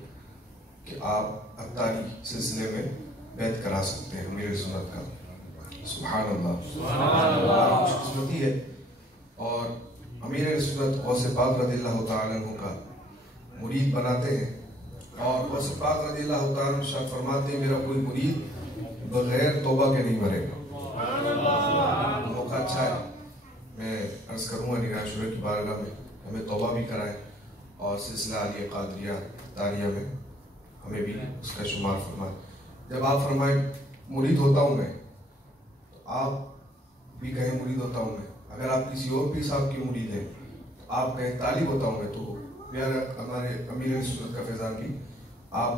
کہ آپ اتاری سلسلے میں بیعت کرا سکتے ہیں امیر اہل سنت کا. سبحان اللہ، خوش قسمتی ہے. اور امیر اہل سنت غوث پاک رضی اللہ تعالیٰ عنہ کا مرید بناتے ہیں، اور غوث پاک رضی اللہ تعالیٰ عنہ شاہ فرماتے ہیں میرا کوئی مرید بغیر توبہ کے نہیں مرے گا. موقع اچھا ہے، میں عرض کروں گا نگران شورا کی بارگاہ میں ہمیں توبہ بھی کرائیں، اور سلسلہ علی قادریہ تاریہ میں ہمیں بھی اس کا شمار فرمائیں. جب آپ فرمائیں مرید ہوتا ہوں میں، تو آپ بھی کہیں مرید ہوتا ہوں میں. اگر آپ کسی اور بھی صاحب کی مرید ہیں تو آپ کہیں طالب ہوتا ہوں میں، تو میرا ہمارے امیر اہل سنت کا فیضان بھی آپ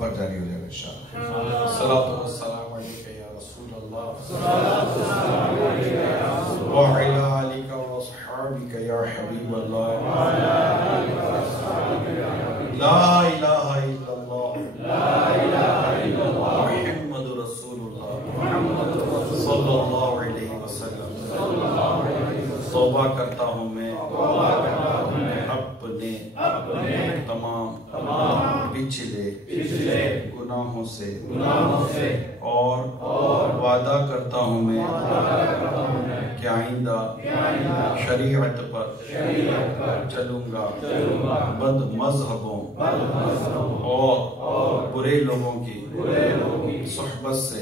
پر جاری ہو جائے گا انشاءاللہ. الصلاۃ والسلام علیک یا رسول اللہ، وعلی آلک واصحابک یا حبیب اللہ، لا الہ الا اللہ، محمد رسول اللہ صلی اللہ علیہ وسلم. توبہ کرتا ہوں میں اپنے تمام پچھلے گناہوں سے، اور وعدہ کرتا ہوں میں کہ آئندہ شریعت پر چلوں گا، بد مذہبوں اور برے لوگوں کی صحبت سے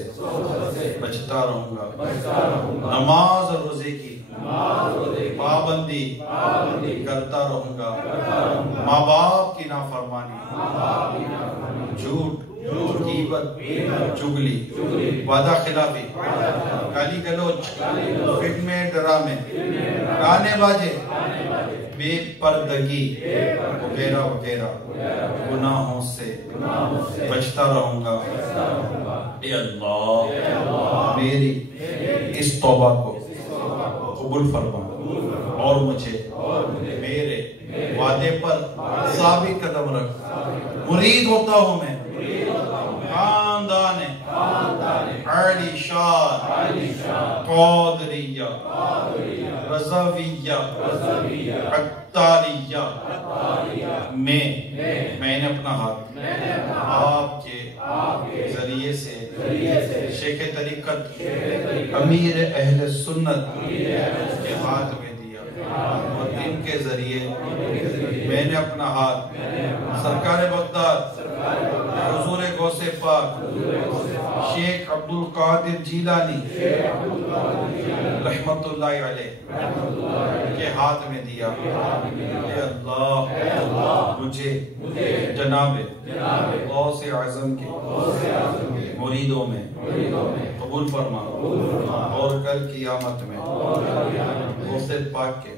بچتا رہوں گا، نماز اور روزے کی پابندی کرتا رہوں گا، ماں باپ کی نافرمانی، جھوٹ، غیبت، چغلی، وعدہ خلافی، گالی گلوچ، فلمیں، ڈرامے، گانے باجے، بے پردگی وغیرہ وغیرہ گناہوں سے بچتا رہوں گا۔ اے اللہ میری اس توبہ کو قبول فرما اور مجھے میرے وعدے پر ثابت قدم رکھ۔ مرید ہوتا ہوں میں خاندان علی شان قادریہ رضویہ عطاریہ میں نے اپنا ہاتھ آپ کے ذریعے سے شیخ طریقت امیر اہل سنت کے ہاتھ میں دیا، اور ان کے ذریعے میں نے اپنا ہاتھ سرکار بغداد حضور غوث پاک شیخ عبد القادر جیلانی رحمت اللہ علیہ کے ہاتھ میں دیا۔ اے اللہ مجھے جناب غوث اعظم کے مریدوں میں قبول فرما، اور کل قیامت میں غوث پاک کے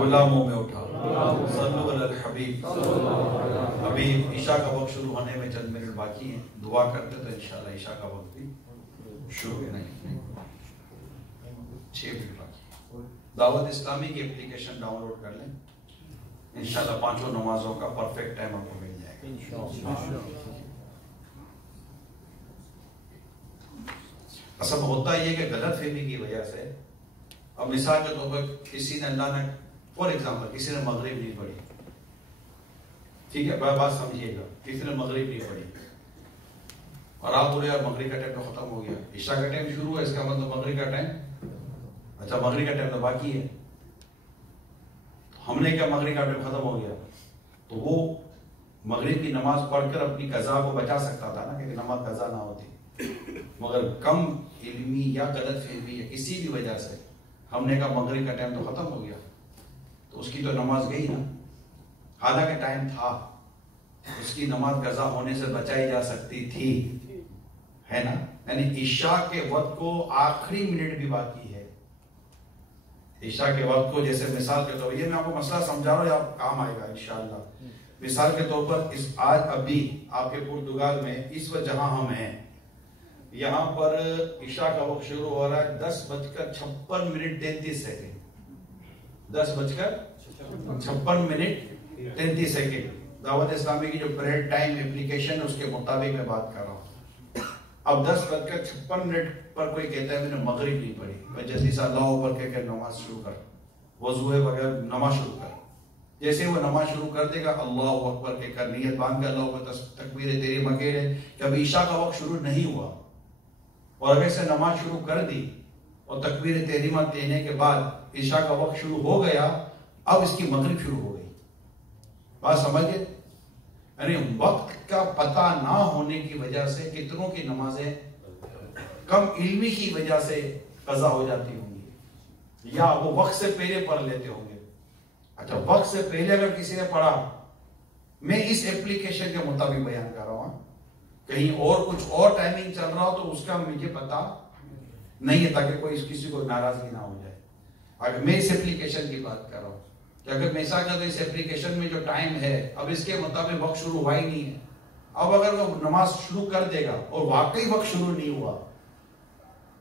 غلاموں میں اٹھا۔ صلو علی الحبیب۔ ابھی عشاء کا وقت شروع ہونے میں چند منٹ باقی ہیں، دعا کرتے تو انشاءاللہ عشاء کا وقت بھی شروع نہیں، 6 منٹ باقی۔ دعوت اسلامی کی اپلیکیشن ڈاؤن لوڈ کر لیں، انشاءاللہ 5 نمازوں کا پرفیکٹ ٹائم آپ کو مل جائے گا۔ اصل ہوتا یہ کہ غلط فہمی کی وجہ سے، اب مثال کے طور پر کسی نے اللہ نے فور ایگزامپل کسی نے مغرب نہیں پڑھی، ٹھیک ہے بات سمجھیے گا، کسی نے مغرب نہیں پڑھی اور آپ بولے یار مغرب کا ٹائم تو ختم ہو گیا، عشاء کا ٹائم شروع ہے، اس کا مطلب مغرب کا ٹائم، اچھا مغرب کا ٹائم تو باقی ہے، ہم نے کیا مغرب کا ٹائم ختم ہو گیا، تو وہ مغرب کی نماز پڑھ کر اپنی قضا کو بچا سکتا تھا نا، کہ نماز قضا نہ ہوتی، مگر کم علمی یا غلط فہمی یا کسی بھی وجہ سے ہم نے کہا مغرب کا ٹائم تو ختم ہو گیا، تو اس کی تو نماز گئی نا، حالانکہ ٹائم تھا، اس کی نماز قضا ہونے سے بچائی جا سکتی تھی، ہے نا، یعنی عشاء کے وقت کو آخری منٹ بھی باقی ہے، عشاء کے وقت کو جیسے مثال کے طور پر، یہ میں آپ کو مسئلہ سمجھا رہا ہوں، یہ آپ کام آئے گا انشاءاللہ، مثال کے طور پر آج ابھی آپ کے پرتگال میں اس وقت جہاں ہم ہیں، یہاں پر عشاء کا وقت شروع ہو رہا ہے 10:56:33، 10:56:33۔ دعوت اسلامی کی جو پریڈ ٹائم اپلیکیشن ہے اس کے مطابق میں بات کر رہا ہوں۔ اب 10:56 پر کوئی کہتا ہے میں نے مغرب نہیں پڑھی، میں جلدی سے اللہ اکبر کہہ کر نماز شروع کر، وضو بغیر نماز شروع کر، جیسے وہ نماز شروع کر دے گا اللہ اکبر کہہ کر نیت باندھ کے اللہ اکبر تکبیر تحریمہ مکیر ہے کہ ابھی عشاء کا وقت شروع نہیں ہوا، اور اگر سے نماز شروع کر دی اور تکبیر تحریمہ دینے کے بعد عشاء کا وقت شروع ہو گیا، اب اس کی مغرب شروع ہو گئی، بات سمجھے، یعنی وقت کا پتہ نہ ہونے کی وجہ سے کتنوں کی نمازیں کم علمی کی وجہ سے قضا ہو جاتی ہوں گی، یا وہ وقت سے پہلے پڑھ لیتے ہوں گے۔ اچھا وقت سے پہلے اگر کسی نے پڑھا، میں اس اپلیکیشن کے مطابق بیان کر رہا ہوں، کہیں اور کچھ اور ٹائمنگ چل رہا ہو تو اس کا مجھے پتا نہیں ہے، تاکہ کوئی کسی کو ناراضگی نہ ہو جائے۔ اگر میں اس اپلیکیشن کی بات کر رہا ہوں کہ اگر میں ایسا کہتا ہوں اس اپلیکیشن میں جو ٹائم ہے اب اس کے مطابق وقت شروع ہوا ہی نہیں ہے، اب اگر وہ نماز شروع کر دے گا اور واقعی وقت شروع نہیں ہوا،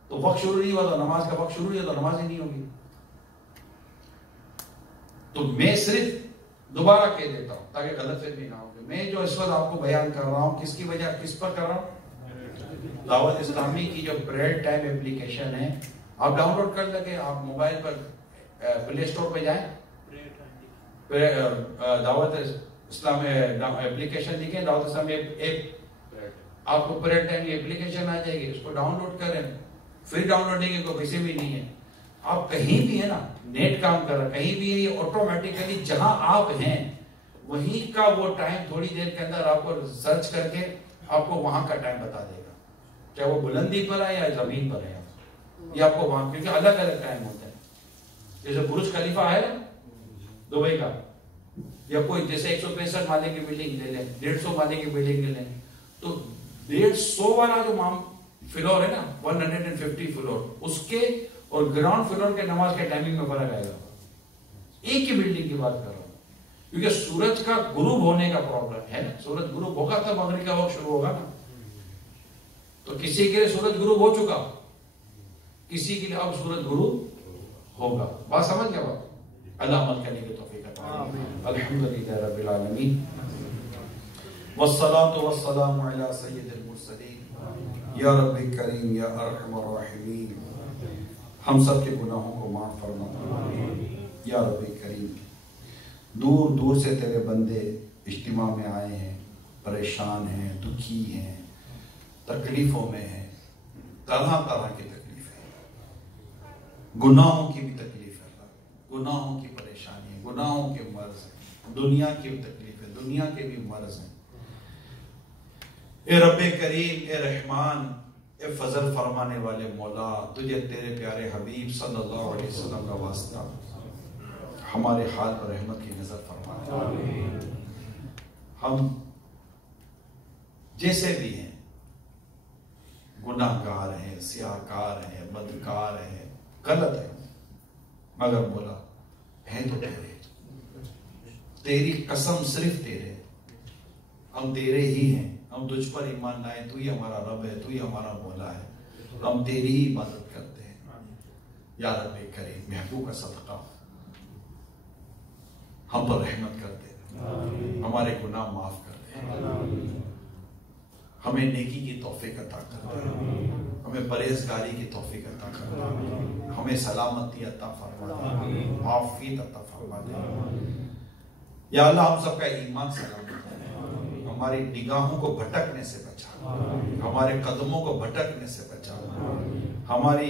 تو وقت شروع نہیں ہوا تو نماز کا وقت شروع نہیں ہوا تو نماز ہی نہیں ہوگی۔ تو میں صرف دوبارہ کہہ دیتا ہوں تاکہ غلط فہمی نہ ہو، میں جو اس وقت آپ کو بیان کر رہا ہوں کس کی وجہ کس پر کر رہا ہوں؟ دعوت اسلامی کی جو پریڈ ٹائم اپلیکیشن ہے، آپ ڈاؤن لوڈ کر لیں، آپ موبائل پر پلے اسٹور پہ جائیں، دعوت اسلام اپلیکیشن لکھیں، دعوت اسلامی ایپ، آپ کو پریڈ ٹائم کی اپلیکیشن آ جائے گی، اس کو ڈاؤن لوڈ کریں، پھر ڈاؤن لوڈنگ کو کسی بھی نہیں ہے، آپ کہیں بھی ہیں نا، نیٹ کام کر رہا ہے، کہیں بھی ہے، یہ آٹومیٹیکلی جہاں آپ ہیں وہیں کا وہ ٹائم تھوڑی دیر کے اندر آپ کو سرچ کر کے آپ کو وہاں کا ٹائم بتا دے گا، چاہے وہ بلندی پر ہے یا زمین پر ہے، یہ آپ کو وہاں، کیونکہ الگ الگ ٹائم ہوتا ہے. جیسے برج خلیفہ ہے دبئی کا، یا کوئی جیسے 165 مالے کی بلڈنگ لے لیں، 150 مالے کی بلڈنگ لے لیں، تو 150 والا جو فلور ہے نا، 150 فلور، اس کے اور گراؤنڈ فلور کے نماز کے ٹائمنگ میں فرق آئے گا. ایک ہی بلڈنگ کی بات کر رہا ہوں، کیونکہ سورج کا غروب ہونے کا پرابلم ہے نا، سورج غروب ہوگا تب مغرب کا وقت شروع ہوگا نا. تو کسی کے لیے سورج غروب ہو چکا، کسی کے لیے اب سورج غروب ہوگا. بات سمجھ گیا بات؟ اللہ عمل کرنے کی توفیق عطا فرمائے. الحمدللہ رب العالمین والصلاة والسلام علی سید المرسلین. یا رب کریم یا ارحم الراحمین، ہم سب کے گناہوں کو معاف فرما. یا رب کریم، دور دور سے تیرے بندے اجتماع میں آئے ہیں، پریشان ہیں، دکھی ہیں، تکلیفوں میں ہیں، طرح طرح کی تکلیف ہے، گناہوں کی بھی تکلیف ہے، گناہوں کی پریشانی ہے، گناہوں کے مرض ہیں، دنیا کی بھی تکلیف ہے، دنیا کے بھی مرض ہیں. اے رب کریم، اے رحمان، اے فضل فرمانے والے مولا، تجھے تیرے پیارے حبیب صلی اللہ علیہ وسلم کا واسطہ ہمارے حال پر رحمت کی نظر فرما. ہم جیسے بھی ہیں، گناہ گار ہیں، سیاہکار ہیں، بدکار ہیں، غلط ہیں، مگر مولا ہے تو تیرے، تیری قسم صرف تیرے، ہم تیرے ہی ہیں، ہم تجھ پر ایمان لائے، تو ہی ہمارا رب ہے، تو ہی ہمارا مولا ہے، ہم تیری ہی عبادت کرتے ہیں. یا رب کریم، محبوب کا صدقہ ہم پر رحمت کرتے، ہمارے گناہ معاف کرتے، ہمیں نیکی کی توفیق عطا کرتے، ہمیں پرہیزگاری کی توفیق عطا کرتے، ہمیں سلامتی عطا فرما دے، عافیت عطا فرما دے. یا اللہ، ہم سب کا ایمان سلامت ہے، ہماری نگاہوں کو بھٹکنے سے بچا، ہمارے قدموں کو بھٹکنے سے بچا، ہماری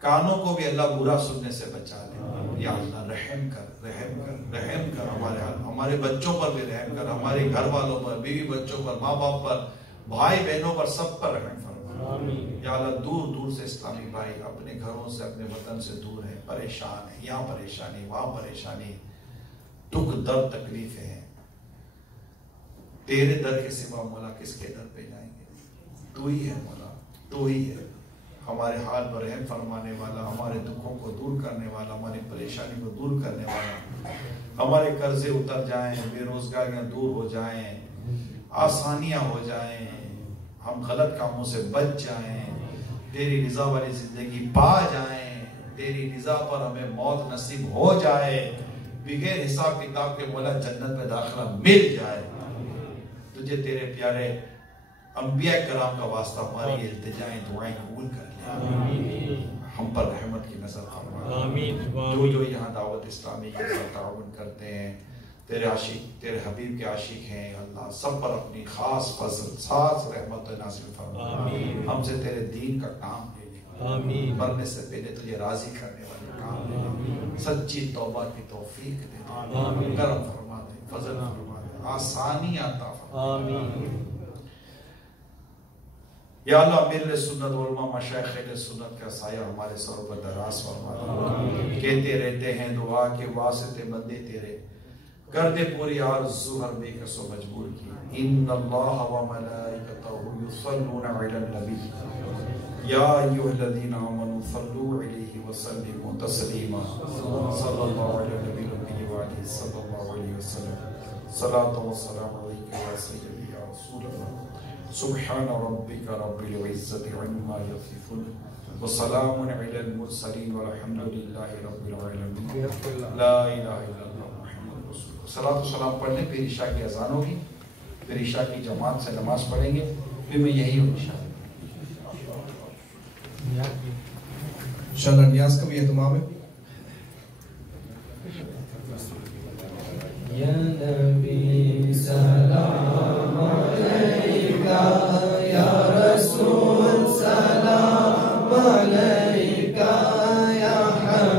کانوں کو بھی اللہ برا سننے سے بچا دے. یا اللہ، رحم کر، رحم کر، رحم کر ہمارے حال، ہمارے بچوں پر بھی رحم کر، ہمارے گھر والوں پر، بیوی بچوں پر، ماں باپ پر، بھائی بہنوں پر، سب پر رحم فرما. یا اللہ، دور دور سے اسلامی بھائی اپنے گھروں سے، اپنے وطن سے دور ہیں، پریشان ہیں، یہاں پریشانی، وہاں پریشانی، دکھ درد تکلیفیں ہیں. تیرے در کے سوا مولا کس کے در پہ جائیں گے؟ تو ہی ہے مولا، تو ہی ہے ہمارے حال پر رحم فرمانے والا، ہمارے دکھوں کو دور کرنے والا، ہماری پریشانی کو دور کرنے والا. ہمارے قرضے اتر جائیں، بے روزگاریاں دور ہو جائیں، آسانیاں ہو جائیں، ہم غلط کاموں سے بچ جائیں، تیری رضا والی زندگی پا جائیں، تیری رضا پر ہمیں موت نصیب ہو جائے، بغیر حساب کتاب کے مولا جنت میں داخلہ مل جائے. تجھے تیرے پیارے انبیاء کرام کا واسطہ ہماری التجائیں دعائیں قبول کر لے، ہم پر رحمت کی نظر فرما. جو یہاں دعوت اسلامی کے ساتھ تعاون کرتے ہیں، تیرے عاشق، تیرے حبیب کے عاشق ہیں، اللہ سب پر اپنی خاص فضل، خاص رحمت نازل فرما. ہم سے تیرے دین کا کام لے لے، مرنے سے پہلے تجھے راضی کرنے والے کام لے لے، سچی توبہ کی توفیق دے دے، کرم فرما دے، فضل فرما دے، آسانی عطا فرما. یا اللہ، میرے سنت علماء مشائخ اہل سنت کا سایہ ہمارے سروں پر دراز فرما دے. کہتے رہتے ہیں دعا کے واسطے بندے تیرے، کر دے پوری آرزو ہر بے کس و مجبور کی. ان اللہ و ملائکتہ یصلون علی النبی یا ایھا الذین آمنوا صلوا علیہ وسلموا تسلیما. صلی اللہ علی النبی وآلہ صلی اللہ علیہ وسلم. صلاۃ و سلام علیک یا سیدی یا رسول اللہ. سبحان ربک رب العزت عما یصفون وسلام علی المرسلین والحمد للہ رب العالمین. لا الہ الا اللہ محمد رسول اللہ. صلاۃ و سلام پڑھ لیں، پھر عشاء کی اذان ہوگی، پھر عشاء کی جماعت سے نماز پڑھیں گے، پھر میں یہی ہوں انشاءاللہ. انشاءاللہ نیاز کا بھی اہتمام ہے. یا نبی سلام علیکہ، یا رسول سلام علیکہ، یا حبیب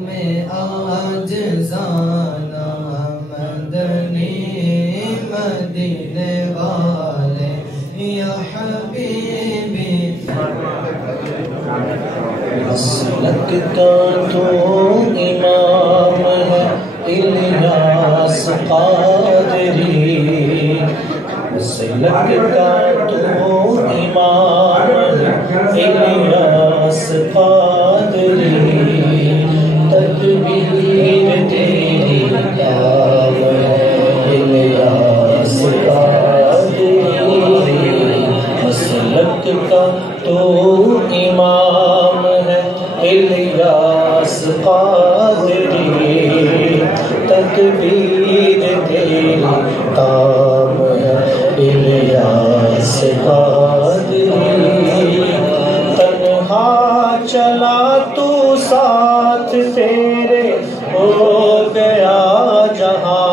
میں عاجزانہ مدنی مدینے والے یا حبیبی مسلک کا تو امام ہے الیاس قادری مسلک کا تو امام ہے الیاس قادری تدبیر تیری کام ہے الیاس قادری مسلک کا تو امام ہے الیاس قادری تدبیر تیری کام ہے الیاس قادری تنہا چلا تو ساتھ تیرے ہو گیا جہاں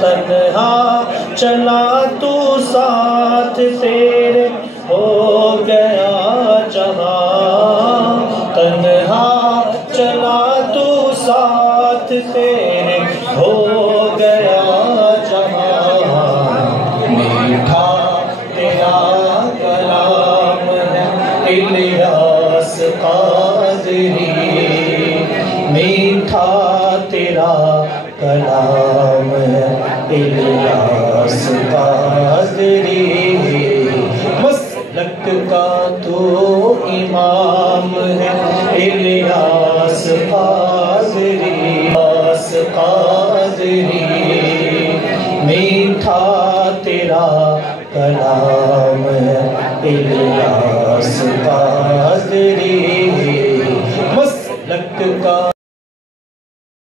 تنہا چلا تو ساتھ تیرے ہو گیا جہاں تنہا چلا تو ساتھ تیرے ہو گیا جہاں میٹھا تیرا کلام ہے الیاس قادری میٹھا تیرا کلام ہے الیاس قادری مسلک کا تو امام ہے الیاس قادری الیاس قادری میٹھا تیرا کلام ہے الیاس قادری مسلک کا